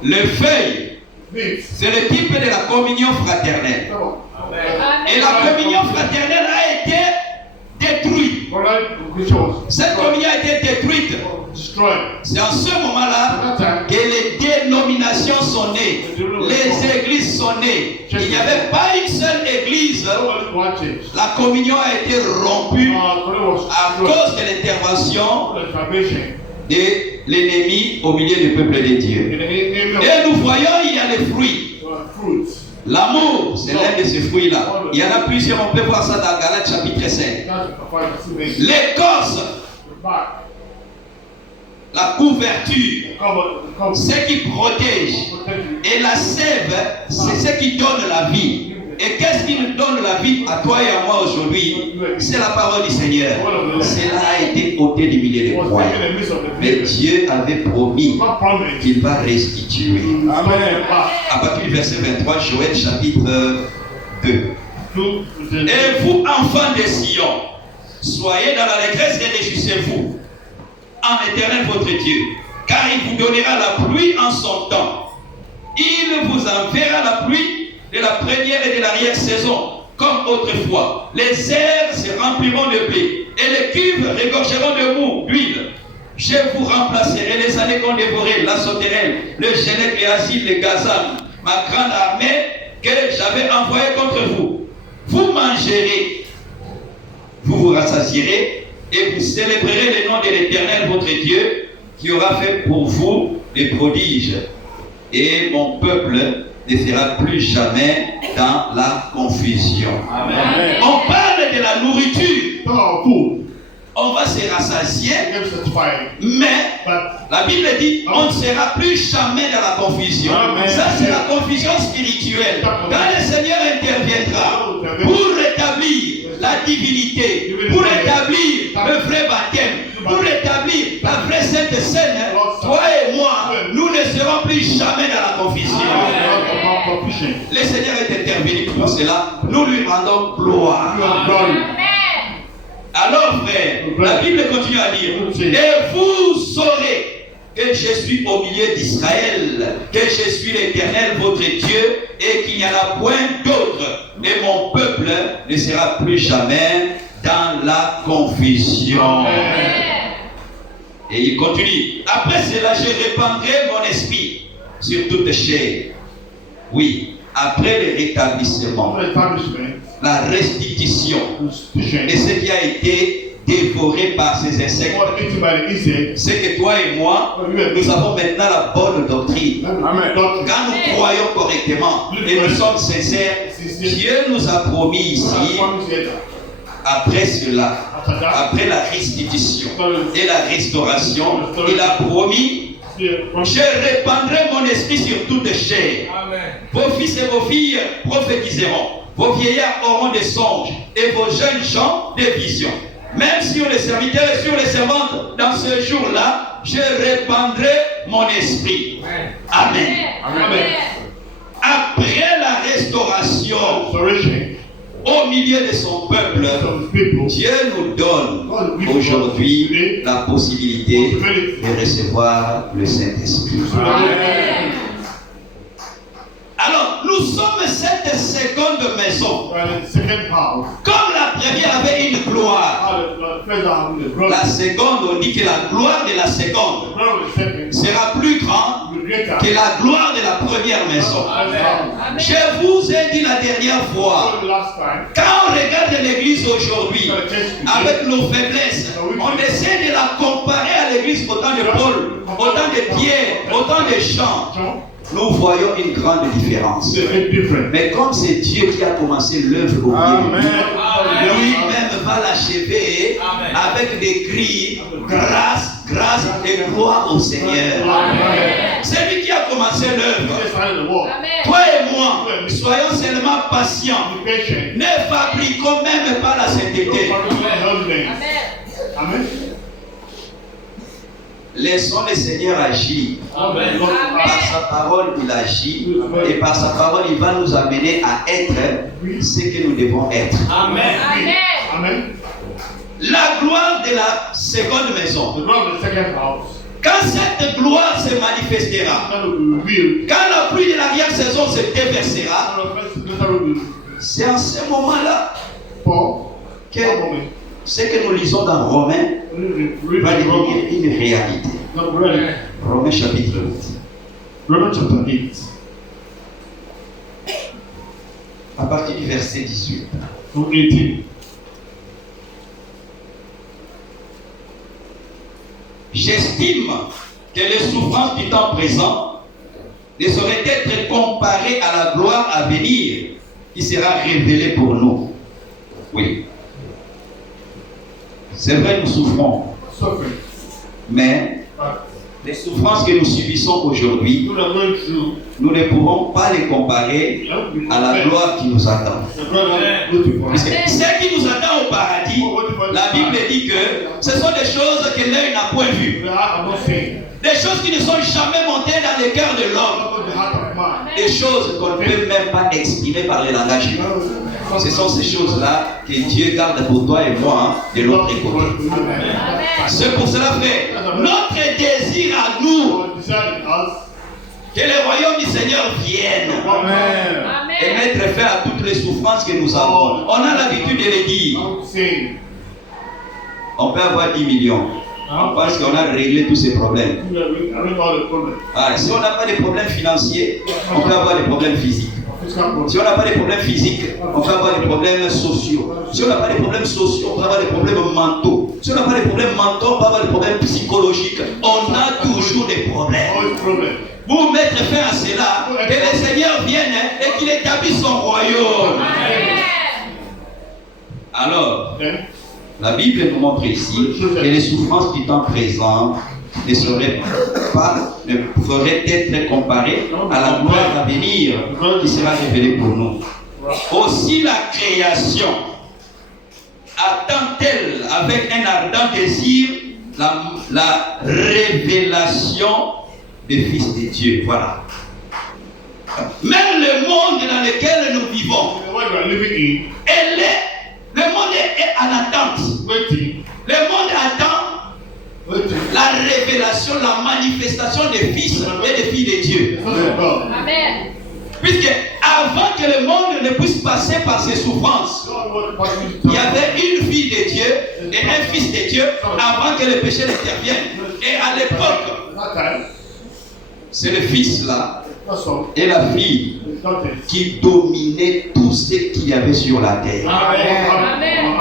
Les feuilles, c'est le type de la communion fraternelle. Et la communion fraternelle a été détruite. Cette communion a été détruite. C'est en ce moment-là que les dénominations sont nées, les églises sont nées. Il n'y avait pas une seule église. La communion a été rompue à cause de l'intervention de l'ennemi au milieu du peuple de Dieu. Et nous voyons, il y a les fruits. L'amour, c'est l'un de ces fruits-là. Il y en a plusieurs, on peut voir ça dans Galates chapitre 5. L'écorce, la couverture, ce qui protège. Et la sève, c'est ce qui donne la vie. Et qu'est-ce qui nous donne la vie à toi et à moi aujourd'hui? C'est la parole du Seigneur. Cela a été ôté du milieu des croyants. Mais Dieu avait promis qu'il va restituer. Amen. À partir du verset 23, Joël chapitre 2. Et vous, enfants de Sion, soyez dans l'allégresse et réjouissez-vous en Éternel votre Dieu, car il vous donnera la pluie en son temps. Il vous enverra la pluie de la première et de l'arrière-saison, comme autrefois. Les airs se rempliront de blé, et les cuves regorgeront de mou, d'huile. Je vous remplacerai les années qu'on dévorait, la sauterelle, le génèque, les asiles, les gazam, ma grande armée que j'avais envoyée contre vous. Vous mangerez, vous vous rassasierez, et vous célébrerez le nom de l'Éternel, votre Dieu, qui aura fait pour vous des prodiges. Et mon peuple ne sera plus jamais dans la confusion. Amen. On parle de la nourriture. On va se rassasier, mais la Bible dit on ne sera plus jamais dans la confusion. Amen. Ça, c'est la confusion spirituelle. Quand le Seigneur interviendra pour rétablir la divinité, pour rétablir le vrai baptême, pour rétablir la vraie sainte scène, toi et moi, nous ne serons plus jamais dans la confusion. Le Seigneur est intervenu pour cela. Nous lui rendons gloire. Alors, frère, la Bible continue à dire, et vous saurez que je suis au milieu d'Israël, que je suis l'Éternel, votre Dieu, et qu'il n'y en a point d'autre. Et mon peuple ne sera plus jamais dans la confusion. Et il continue. Après cela, je répandrai mon esprit sur toute chair. Oui, après le rétablissement, la restitution de ce qui a été dévoré par ces insectes, c'est que toi et moi, nous avons maintenant la bonne doctrine. Amen. Quand nous croyons correctement et nous sommes sincères, Dieu nous a promis ici, après cela, après la restitution et la restauration, il a promis, je répandrai mon esprit sur toute chair. Vos fils et vos filles prophétiseront. Vos vieillards auront des songes et vos jeunes gens des visions. Même sur les serviteurs et sur les servantes, dans ce jour-là, je répandrai mon esprit. Amen. Amen. Après la restauration, au milieu de son peuple, Dieu nous donne aujourd'hui la possibilité de recevoir le Saint-Esprit. Amen. Alors, nous sommes cette seconde maison. Comme la première avait une gloire, la seconde, on dit que la gloire de la seconde sera plus grande que la gloire de la première maison. Je vous ai dit la dernière fois, quand on regarde l'église aujourd'hui, avec nos faiblesses, on essaie de la comparer à l'église au temps de Paul, au temps de Pierre, au temps de Jean. Nous voyons une grande différence. Mais comme c'est Dieu qui a commencé l'œuvre au milieu, lui-même va l'achever avec des cris, grâce, grâce et gloire au Seigneur. C'est lui qui a commencé. commencé l'œuvre. Amen. Toi et moi, soyons seulement patients. Ne fabriquons même pas la sainteté. Amen. Amen. Laissons le Seigneur agir. Amen. Par sa parole, il agit. Et par sa parole, il va nous amener à être ce que nous devons être. Amen. Amen. Amen. La gloire de la seconde maison. The Lord of the second house. Quand cette gloire se manifestera, That will be revealed. quand la pluie de l'arrière-saison se déversera, That will be c'est en ce moment-là for que one moment. ce que nous lisons dans Romains va devenir une réalité. Romains chapitre 8. Romans chapter 8. À partir du verset 18. From 18. J'estime que les souffrances du temps présent ne sauraient être comparées à la gloire à venir qui sera révélée pour nous. Oui. C'est vrai, nous souffrons, Suffering. mais les souffrances que nous subissons aujourd'hui, You are going through. nous ne pourrons pas les comparer à la gloire qui nous attend. The brother looking for Parce us. que ce qui nous attend au paradis, la Bible dit que ce sont des choses que l'œil n'a point vues. I'm not saying. Des choses qui ne sont jamais montées dans le cœur de l'homme. About the heart of man. Des choses qu'on ne peut même pas exprimer par le langage humain. Ce sont ces choses-là que Dieu garde pour toi et moi de l'autre côté. Amen. C'est pour cela, frère, notre désir à nous, Our desire in us. que le royaume du Seigneur vienne Amen. et Amen. mettre fin à toutes les souffrances que nous avons. On a l'habitude de le dire. I'm saying. On peut avoir 10 millions. On pense qu'on a réglé tous ces problèmes. I don't know the problem. Ah, si on n'a pas de problèmes financiers, on peut avoir des problèmes physiques. Physical problem. Si on n'a pas de problèmes physiques, on peut avoir des problèmes sociaux. Si on n'a pas de problèmes sociaux, on peut avoir des problèmes mentaux. Si on n'a pas de problèmes mentaux, on peut avoir des problèmes psychologiques. On a toujours des problèmes. Always problem. Pour mettre fin à cela, que le Seigneur vienne et qu'il établisse son royaume. Amen. Alors, Then, la Bible nous montre ici que les souffrances du temps présent ne seraient pas, ne pourraient être comparées à la gloire à venir qui sera révélée pour nous. Aussi la création attend-elle avec un ardent désir la révélation des fils de Dieu. Voilà. Même le monde dans lequel nous vivons, the world we are living le monde est en attente. in, waiting, Le monde attend waiting. la révélation, la manifestation des fils et des filles de Dieu. The Son of God. Amen. Puisque avant que le monde ne puisse passer par ses souffrances, God wanted us to il y avait une fille de Dieu et un fils de Dieu avant que le péché n'intervienne. Et à l'époque, that time, c'est le fils là that's all. et la fille The daughters. qui dominaient tout ce qu'il y avait sur la terre. Amen.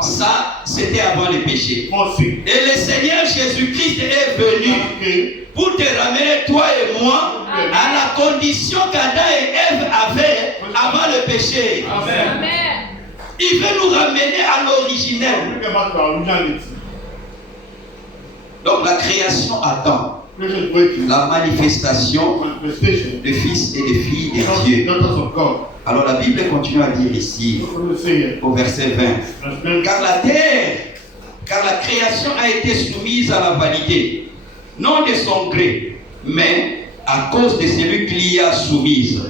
Ça, c'était avant le péché. Mercy. Et le Seigneur Jésus-Christ est venu Okay. pour te ramener, toi et moi, à la condition qu'Adam et Ève avaient avant le péché. Amen. Amen. Il veut nous ramener à l'originel. Bring them back to our originality. Donc la création attend Creation is waiting. la manifestation Manifestation. des fils et des filles de Dieu. Daughters of God. Alors la Bible continue à dire ici, What do we say here? au verset 20, Transparent. car la création a été soumise à la vanité, non de son gré, mais à cause de celui qui l'y a soumise,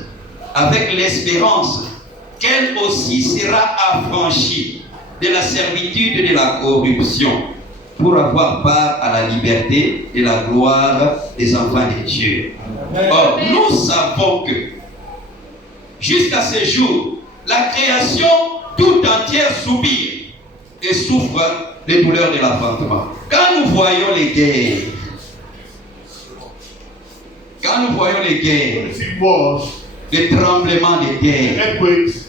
avec l'espérance qu'elle aussi sera affranchie de la servitude et de la corruption, pour avoir part à la liberté et la gloire des enfants de Dieu. Or, nous savons que jusqu'à ce jour, la création tout entière subit et souffre des douleurs de l'enfantement. Quand nous voyons les guerres, We see wars, les tremblements de terre, earthquakes,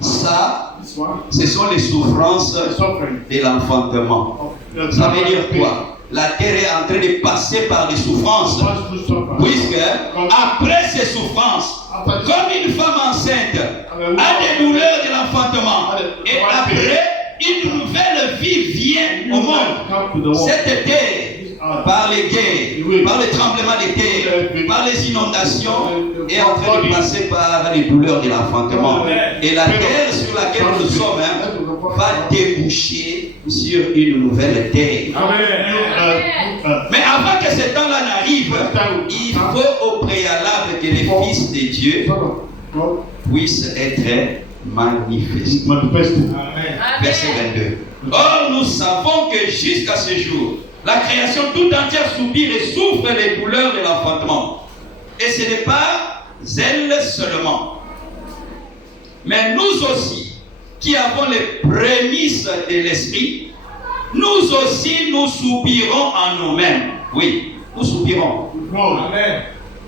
ça, this one, ce sont les souffrances the suffering. de l'enfantement. of the Ça veut dire quoi? La terre est en train de passer par des souffrances. Once you suffer, Puisque après ces souffrances, comme une femme enceinte a des douleurs de l'enfantement, et après une nouvelle vie vient au monde, come to the world. cette terre par les guerres, par les tremblements de terre, par les inondations, est en train de passer par les douleurs de l'enfantement. Et la terre sur laquelle nous sommes va déboucher sur une nouvelle terre. Mais avant que ce temps-là n'arrive, il faut au préalable que les fils de Dieu puissent être manifestés. Verset 22. Or, nous savons que jusqu'à ce jour, la création tout entière soupire et souffre les douleurs de l'enfantement. Et ce n'est pas elle seulement, mais nous aussi, qui avons les prémices de l'esprit, nous aussi nous soupirons en nous-mêmes. Oui, nous soupirons. Amen.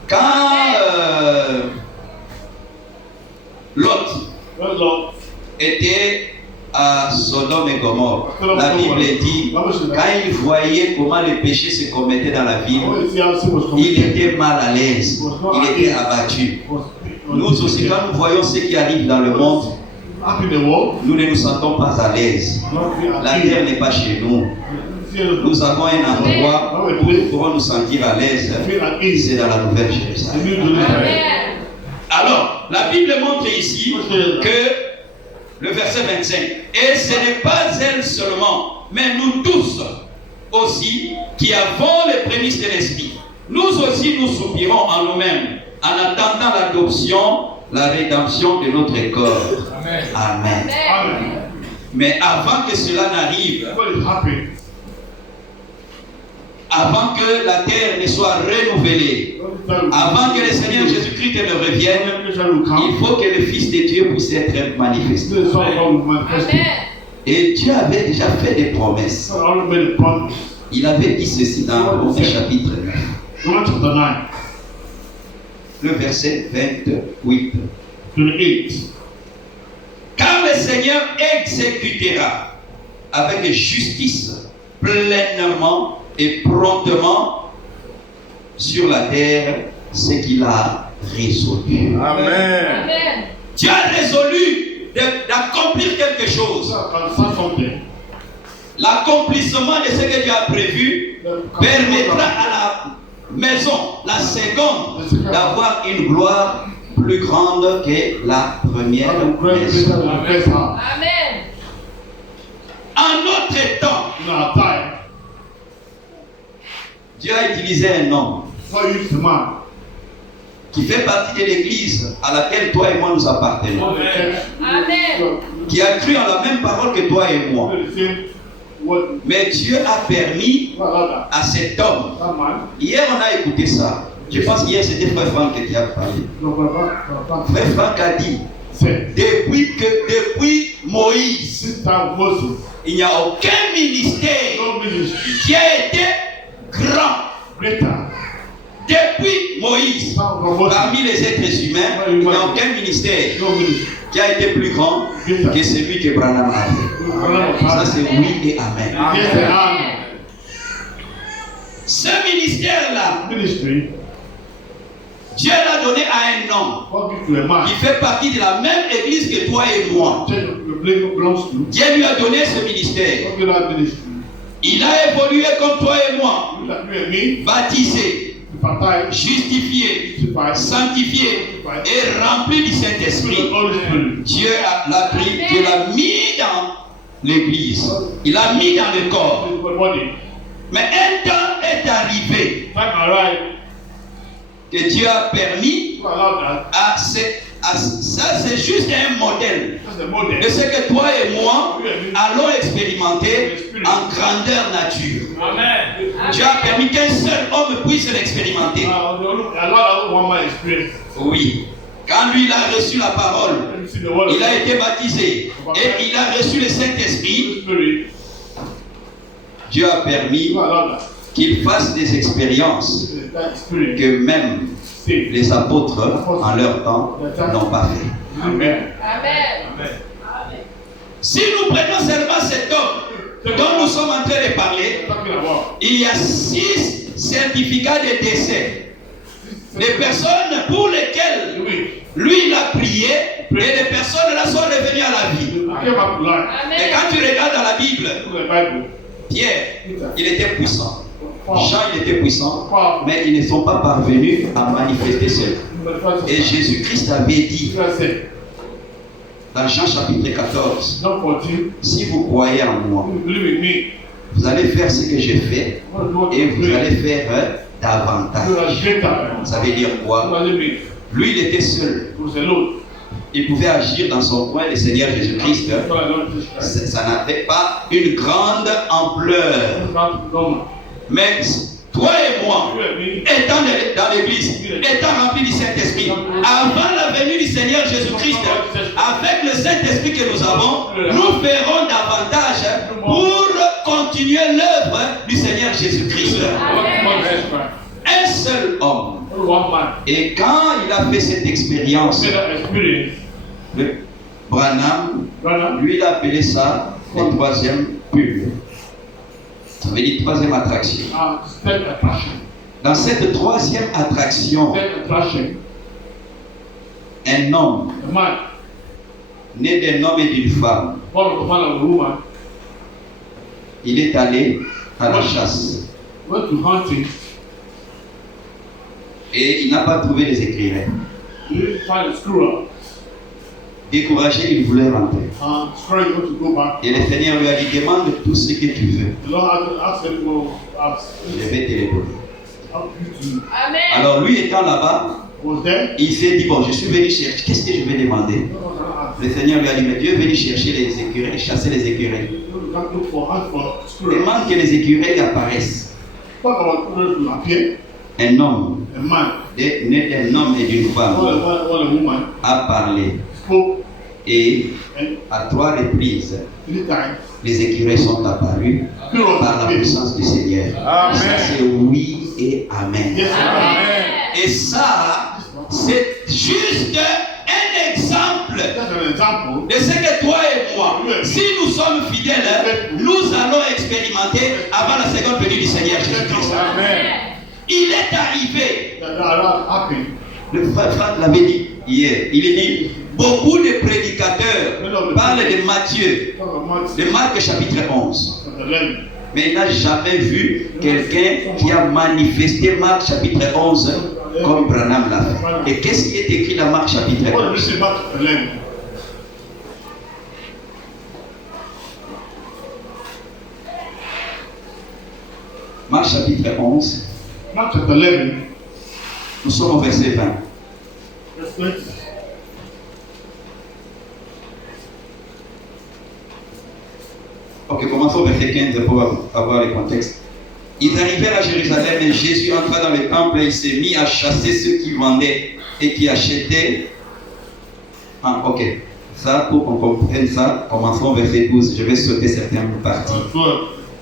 Quand Lot était à Sodome et Gomorrhe, la Bible dit, quand il voyait comment les péchés se commettaient dans la ville, il était mal à l'aise, il était abattu. Nous aussi, quand nous voyons ce qui arrive dans le monde, nous ne nous sentons pas à l'aise. La terre n'est pas chez nous. Nous avons un endroit où nous pourrons nous sentir à l'aise. C'est dans la Nouvelle Jérusalem. Alors, la Bible montre ici que le verset 25, et ce n'est pas elle seulement, mais nous tous aussi qui avons les prémices de l'esprit, nous aussi nous soupirons en nous-mêmes en attendant l'adoption, la rédemption de notre corps. Amen. Amen. Amen. Mais avant que cela n'arrive, avant que la terre ne soit renouvelée, avant que le Seigneur Jésus-Christ ne revienne, il faut que le Fils de Dieu puisse être manifesté. Amen. Et Dieu avait déjà fait des promesses. Il avait dit ceci dans Romains chapitre 9. Le verset 28. Car le Seigneur exécutera avec justice pleinement et promptement sur la terre ce qu'il a résolu. Amen. Dieu a résolu d'accomplir quelque chose. L'accomplissement de ce que Dieu a prévu permettra à la maison, la seconde, d'avoir une gloire plus grande que la première maison. Amen. En notre temps, Dieu a utilisé un homme qui fait partie de l'église à laquelle toi et moi nous appartenons. Amen. Qui a cru en la même parole que toi et moi. Mais Dieu a permis à cet homme. Hier on a écouté ça. Je pense qu'hier c'était Frère Franck qui a parlé. Frère Franck a dit, depuis Moïse, il n'y a aucun ministère qui a été grand. Depuis Moïse, parmi les êtres humains, il n'y a aucun ministère qui a été plus grand que celui que Branham a fait. Ça c'est oui et amen. Amen. Ce ministère-là, Dieu l'a donné à un homme qui fait partie de la même église que toi et moi. Dieu lui a donné ce ministère. Il a évolué comme toi et moi, baptisé, justifié, sanctifié et rempli du Saint-Esprit. Dieu l'a pris, Dieu l'a mis dans l'église. Il l'a mis dans le corps. Mais un temps est arrivé que Dieu a permis à ça, c'est juste un modèle de ce que toi et moi allons expérimenter en grandeur nature. Amen. Dieu a permis qu'un seul homme puisse l'expérimenter. Oui. Quand lui il a reçu la parole, il a été baptisé et il a reçu le Saint-Esprit. Dieu a permis qu'il fasse des expériences que même les apôtres en leur temps n'ont pas fait. Amen. Amen. Si nous prenons seulement cet homme dont nous sommes en train de parler, il y a 6 certificats de décès. Des personnes pour lesquelles lui il a prié et les personnes là sont revenues à la vie. Amen. Et quand tu regardes dans la Bible, Pierre, il était puissant. Jean, il était puissant, mais ils ne sont pas parvenus à manifester cela. Et Jésus-Christ avait dit dans Jean chapitre 14, si vous croyez en moi, vous allez faire ce que j'ai fait et vous allez faire davantage. Ça veut dire quoi? Lui, il était seul. Il pouvait agir dans son coin, le Seigneur Jésus-Christ. Ça n'avait pas une grande ampleur. Mais toi et moi, étant dans l'église, étant remplis du Saint-Esprit, avant la venue du Seigneur Jésus-Christ, avec le Saint-Esprit que nous avons, nous ferons davantage pour continuer l'œuvre du Seigneur Jésus-Christ. Un seul homme. Et quand il a fait cette expérience, Branham, lui, il a appelé ça le troisième pub. Ça veut dire troisième attraction. Dans cette troisième attraction, un homme né d'un homme et d'une femme, il est allé à la chasse. Et il n'a pas trouvé les écrivains. Découragé, il voulait rentrer. Et le Seigneur lui a dit, demande tout ce que tu veux. Je vais te le donner. Alors lui étant là-bas, il s'est dit, bon, je suis venu chercher, qu'est-ce que je vais demander? Le Seigneur lui a dit, mais Dieu est venu chercher les écureuils, chasser les écureuils. Demande que les écureuils apparaissent. Un homme, né d'un homme et d'une femme, a parlé. Et à 3 reprises, les écureuils sont apparus par la puissance du Seigneur. Ça, c'est oui et amen. Et ça, c'est juste un exemple de ce que toi et moi, si nous sommes fidèles, nous allons expérimenter avant la seconde venue du Seigneur Jésus-Christ. Il est arrivé. Le frère Franck l'avait dit hier. Il est dit, beaucoup de prédicateurs parlent de Matthieu, de Marc chapitre 11. Mais il n'a jamais vu quelqu'un qui a manifesté Marc chapitre 11 comme Branham l'a fait. Et qu'est-ce qui est écrit dans Marc chapitre 11? Marc chapitre 11. Nous sommes au verset 20. Ok, commençons au verset 15 pour avoir le contexte. Ils arrivèrent à Jérusalem et Jésus entra dans le temple et il s'est mis à chasser ceux qui vendaient et qui achetaient. Ah, ok. Ça, pour qu'on comprenne ça, commençons au verset 12. Je vais sauter certaines parties.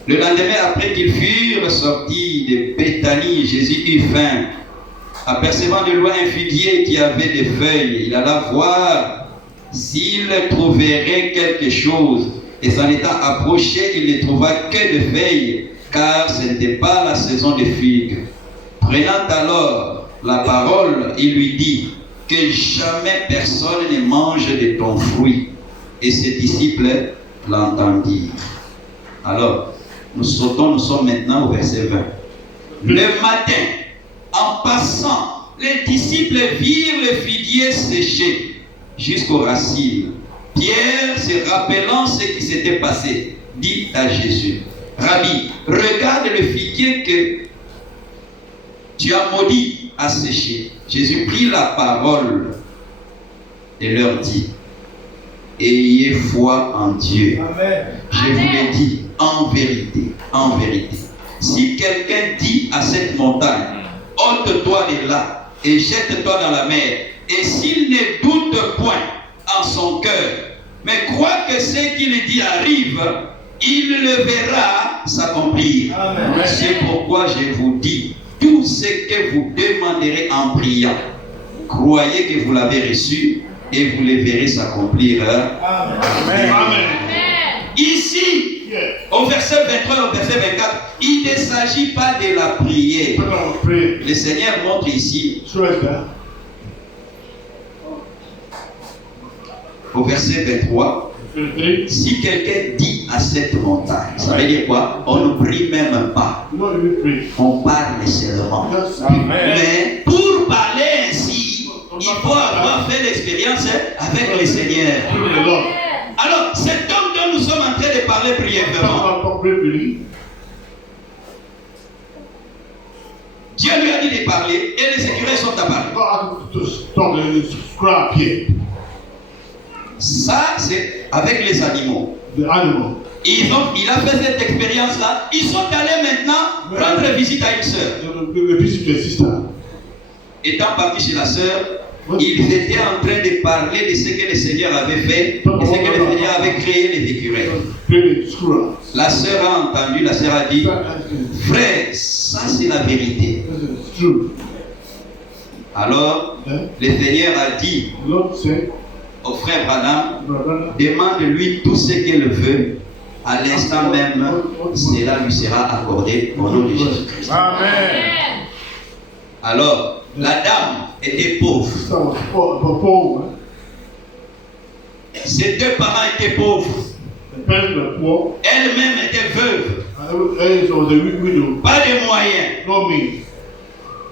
Le lendemain, après qu'ils furent sortis de Béthanie, Jésus eut faim. Apercevant de loin un figuier qui avait des feuilles, il alla voir s'il trouverait quelque chose. Et s'en étant approché, il ne trouva que de feuilles, car ce n'était pas la saison des figues. Prenant alors la parole, il lui dit que jamais personne ne mange de ton fruit. Et ses disciples l'entendirent. Alors, nous sommes maintenant au verset 20. Le matin, en passant, les disciples virent le figuier séché jusqu'aux racines. Pierre, se rappelant ce qui s'était passé, dit à Jésus, Rabbi, regarde le figuier que tu as maudit à sécher. Jésus prit la parole et leur dit, ayez foi en Dieu. Amen. Je vous l'ai dit en vérité, si quelqu'un dit à cette montagne, ôte-toi de là et jette-toi dans la mer, et s'il ne doute point en son cœur, mais croit que ce qu'il dit arrive, il le verra s'accomplir. C'est pourquoi je vous dis, tout ce que vous demanderez en priant, croyez que vous l'avez reçu et vous le verrez s'accomplir. Amen. Ici, au verset 23 au verset 24, il ne s'agit pas de la prière. Le Seigneur montre ici, au verset 23, Si quelqu'un dit à cette montagne, ça veut dire quoi? On ne prie même pas. On parle seulement. Mais pour parler ainsi, il faut avoir fait l'expérience avec le Seigneur. Alors, cet homme dont nous sommes en train de parler brièvement, Dieu lui a dit de parler et les écureuils sont apparus. Ça, c'est avec les animaux. Il a fait cette expérience-là. Ils sont allés maintenant rendre visite à une sœur. Étant parti chez la sœur, ils étaient en train de parler de ce que le Seigneur avait fait, de ce que le Seigneur avait créé les écureuils. La sœur a entendu, la sœur a dit, frère, ça c'est la vérité. Alors, le Seigneur a dit au frère Branham, demande-lui tout ce qu'elle veut. À l'instant même, cela lui sera accordé au nom de Jésus-Christ. Amen. Alors, la dame était pauvre. Ses deux parents étaient pauvres. Elle-même était veuve. Pas de moyens.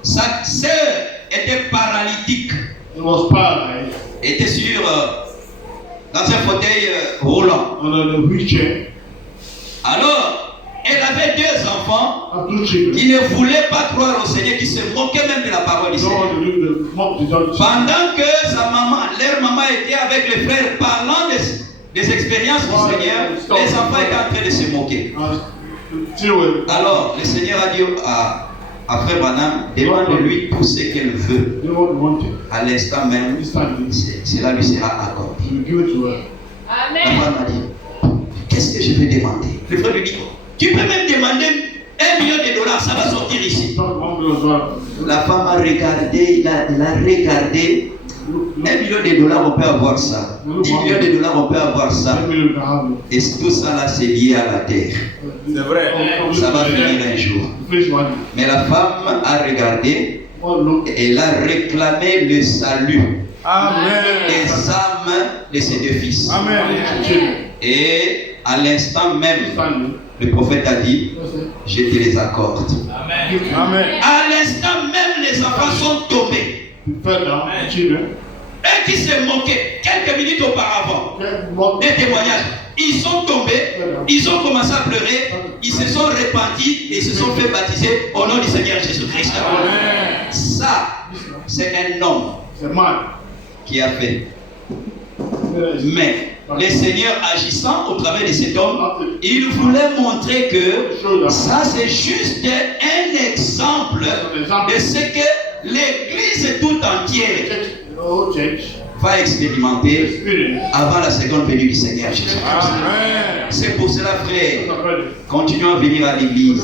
Sa sœur était paralytique. Était dans un fauteuil roulant. Alors, elle avait deux enfants qui ne voulaient pas croire au Seigneur, qui se moquaient même de la parole du Seigneur. Pendant que leur maman était avec les frères parlant des expériences du Seigneur, les enfants étaient en train de se moquer. Alors, le Seigneur a dit à frère Branham, demande-lui tout ce qu'elle veut. À l'instant même, cela lui sera accordé. La femme a dit, qu'est-ce que je vais demander? Le frère lui dit, tu peux même demander $1 million, ça va sortir ici. La femme a regardé, il a regardé. $1 million, on peut avoir ça. $10 millions, on peut avoir ça. Et tout ça là, c'est lié à la terre. C'est vrai. Ça va finir un jour. Mais la femme a regardé, elle a réclamé le salut. Amen. Les âmes de ses deux fils. Amen. Et à l'instant même, le prophète a dit, je te les accorde. Amen. Amen. À l'instant même, les enfants sont tombés. Eux qui se moquaient quelques minutes auparavant des témoignages, ils sont tombés, ils ont commencé à pleurer, ils se sont repentis et ils se sont fait baptiser au nom du Seigneur Jésus-Christ. Ça, c'est un homme qui a fait. Mais le Seigneur agissant au travers de cet homme, il voulait montrer que ça c'est juste un exemple de ce que l'Église tout entière va expérimenter avant la seconde venue du Seigneur Jésus-Christ. C'est pour cela, frère, continuons à venir à l'église,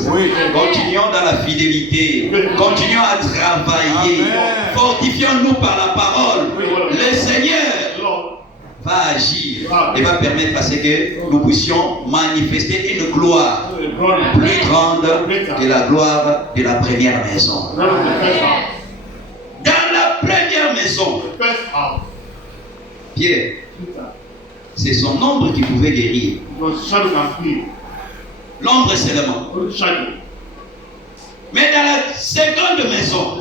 continuons dans la fidélité, continuons à travailler, fortifions-nous par la parole. Le Seigneur va agir et va permettre à ce que nous puissions manifester une gloire plus grande que la gloire de la première maison. Dans la première maison, Pierre, c'est son ombre qui pouvait guérir. L'ombre seulement. Mais dans la seconde maison,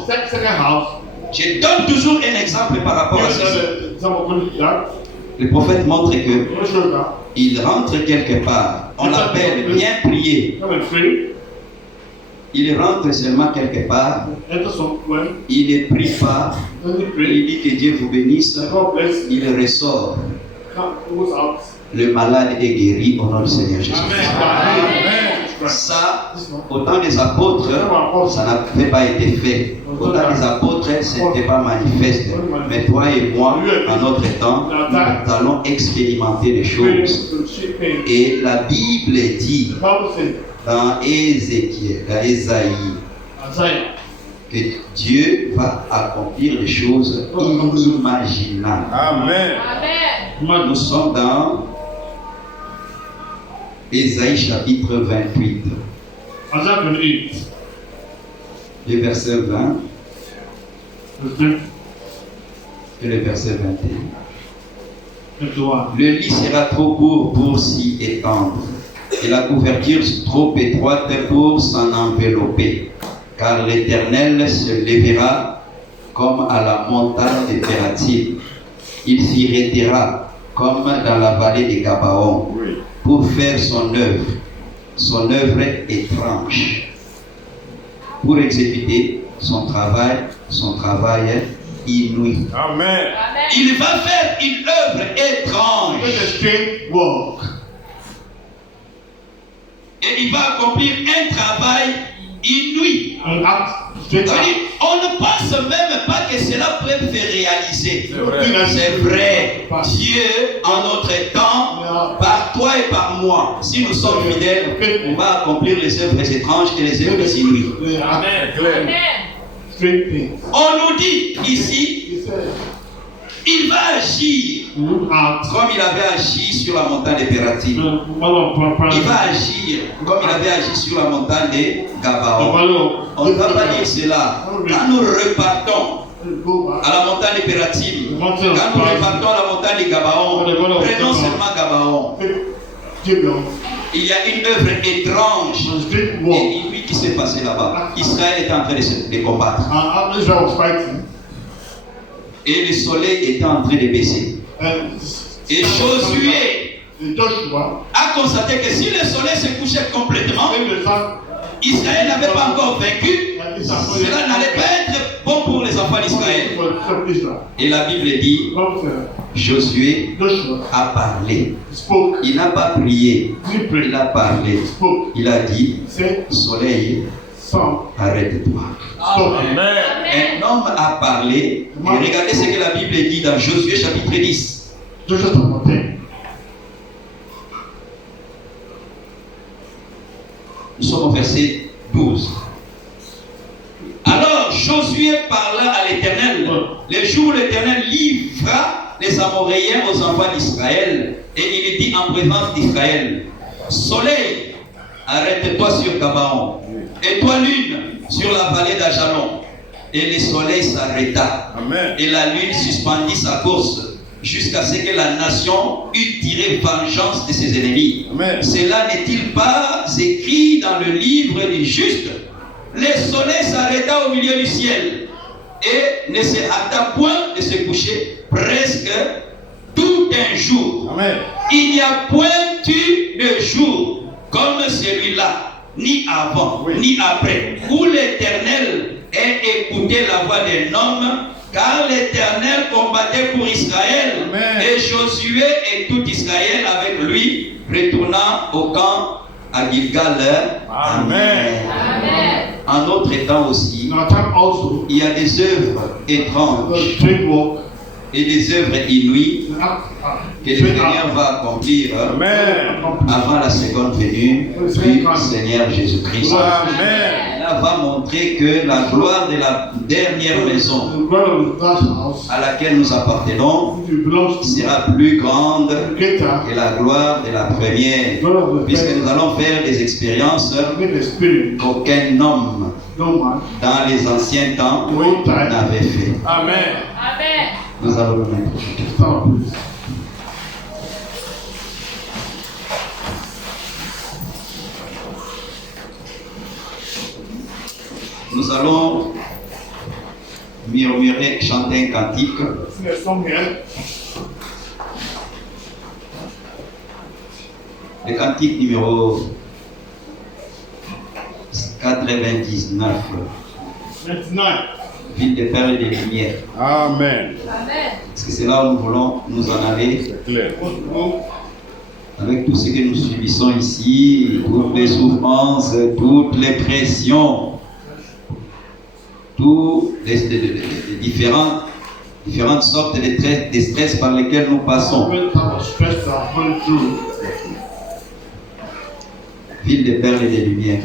je donne toujours un exemple par rapport à ceci. Le prophète montre que il rentre quelque part. On l'appelle bien prier. Il rentre seulement quelque part. Il ne prie pas. Il dit que Dieu vous bénisse. Il ressort. Le malade est guéri au nom du Seigneur Jésus. Ça, au temps des apôtres, ça n'avait pas été fait. Au temps des apôtres, ce n'était pas manifeste. Mais toi et moi, en notre temps, nous allons expérimenter les choses. Et la Bible dit dans Ézéchiel, dans Ésaïe, que Dieu va accomplir des choses inimaginables. Amen. Nous sommes dans Ésaïe chapitre 28. Le verset 20 et le verset 21. Le lit sera trop court pour s'y étendre, et la couverture trop étroite pour s'en envelopper. Car l'Éternel se lèvera comme à la montagne des Pératim. Il s'y retirera comme dans la vallée des Gabaon, pour faire son œuvre étrange, pour exécuter son travail inouï. Amen. Il va faire une œuvre étrange. Et il va accomplir un travail inouï. C'est-à-dire, on ne pense même pas que cela peut se réaliser. C'est vrai. Dieu, en notre temps, par toi et par moi, si nous sommes fidèles, on va accomplir les œuvres étranges et les œuvres inouïes. Amen. On nous dit ici, il va agir comme il avait agi sur la montagne des Pératim. Il va agir comme il avait agi sur la montagne des Gabaon. On ne va pas dire cela. Quand nous repartons à la montagne des Pératim, quand nous repartons à la montagne des Gabaon, prenons seulement Gabaon. Il y a une œuvre étrange et inouïe qui s'est passée là-bas. Israël est en train de se combattre. Et le soleil était en train de baisser. Et Josué a constaté que si le soleil se couchait complètement, Israël n'avait pas encore vaincu. Cela n'allait pas être bon pour les enfants d'Israël. Et la Bible dit, Josué a parlé. Il n'a pas prié. Il a parlé. Il a dit, soleil, arrête-toi. Un homme a parlé. Et regardez ce que la Bible dit dans Josué chapitre 10. Nous sommes au verset 12. Alors Josué parla à l'Éternel le jour où l'Éternel livra les Amoréens aux enfants d'Israël, et il dit en présence d'Israël, soleil, arrête-toi sur Gabaon, et toi lune sur la vallée d'Ajalon. Et le soleil s'arrêta, et la lune suspendit sa course, jusqu'à ce que la nation eût tiré vengeance de ses ennemis. Cela n'est-il pas écrit dans le livre du juste? Le soleil s'arrêta au milieu du ciel et ne se hâta point de se coucher presque tout un jour. Il n'y a point eu de jour comme celui-là, ni avant, ni après, où l'Éternel ait écouté la voix d'un homme, car l'Éternel combattait pour Israël. Et Josué et tout Israël avec lui retournant au camp à Gilgal. Amen. En notre temps aussi, il y a des œuvres étranges et des œuvres inouïes que le Seigneur va accomplir avant la seconde venue du Seigneur Jésus-Christ. Cela va montrer que la gloire de la dernière maison à laquelle nous appartenons sera plus grande que la gloire de la première, puisque nous allons faire des expériences qu'aucun homme dans les anciens temps n'avait fait. Amen. Nous allons le mettre. Nous allons murmurer, chanter un cantique. Le cantique numéro 99. Ville de perles et de lumière. Amen. Parce que c'est là où nous voulons nous en aller. C'est clair. Avec tout ce que nous subissons ici, toutes les souffrances, toutes les pressions, toutes les différentes sortes de stress par lesquels nous passons. Ville de perles et de lumière.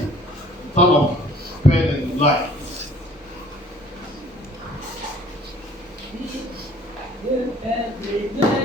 Yeah.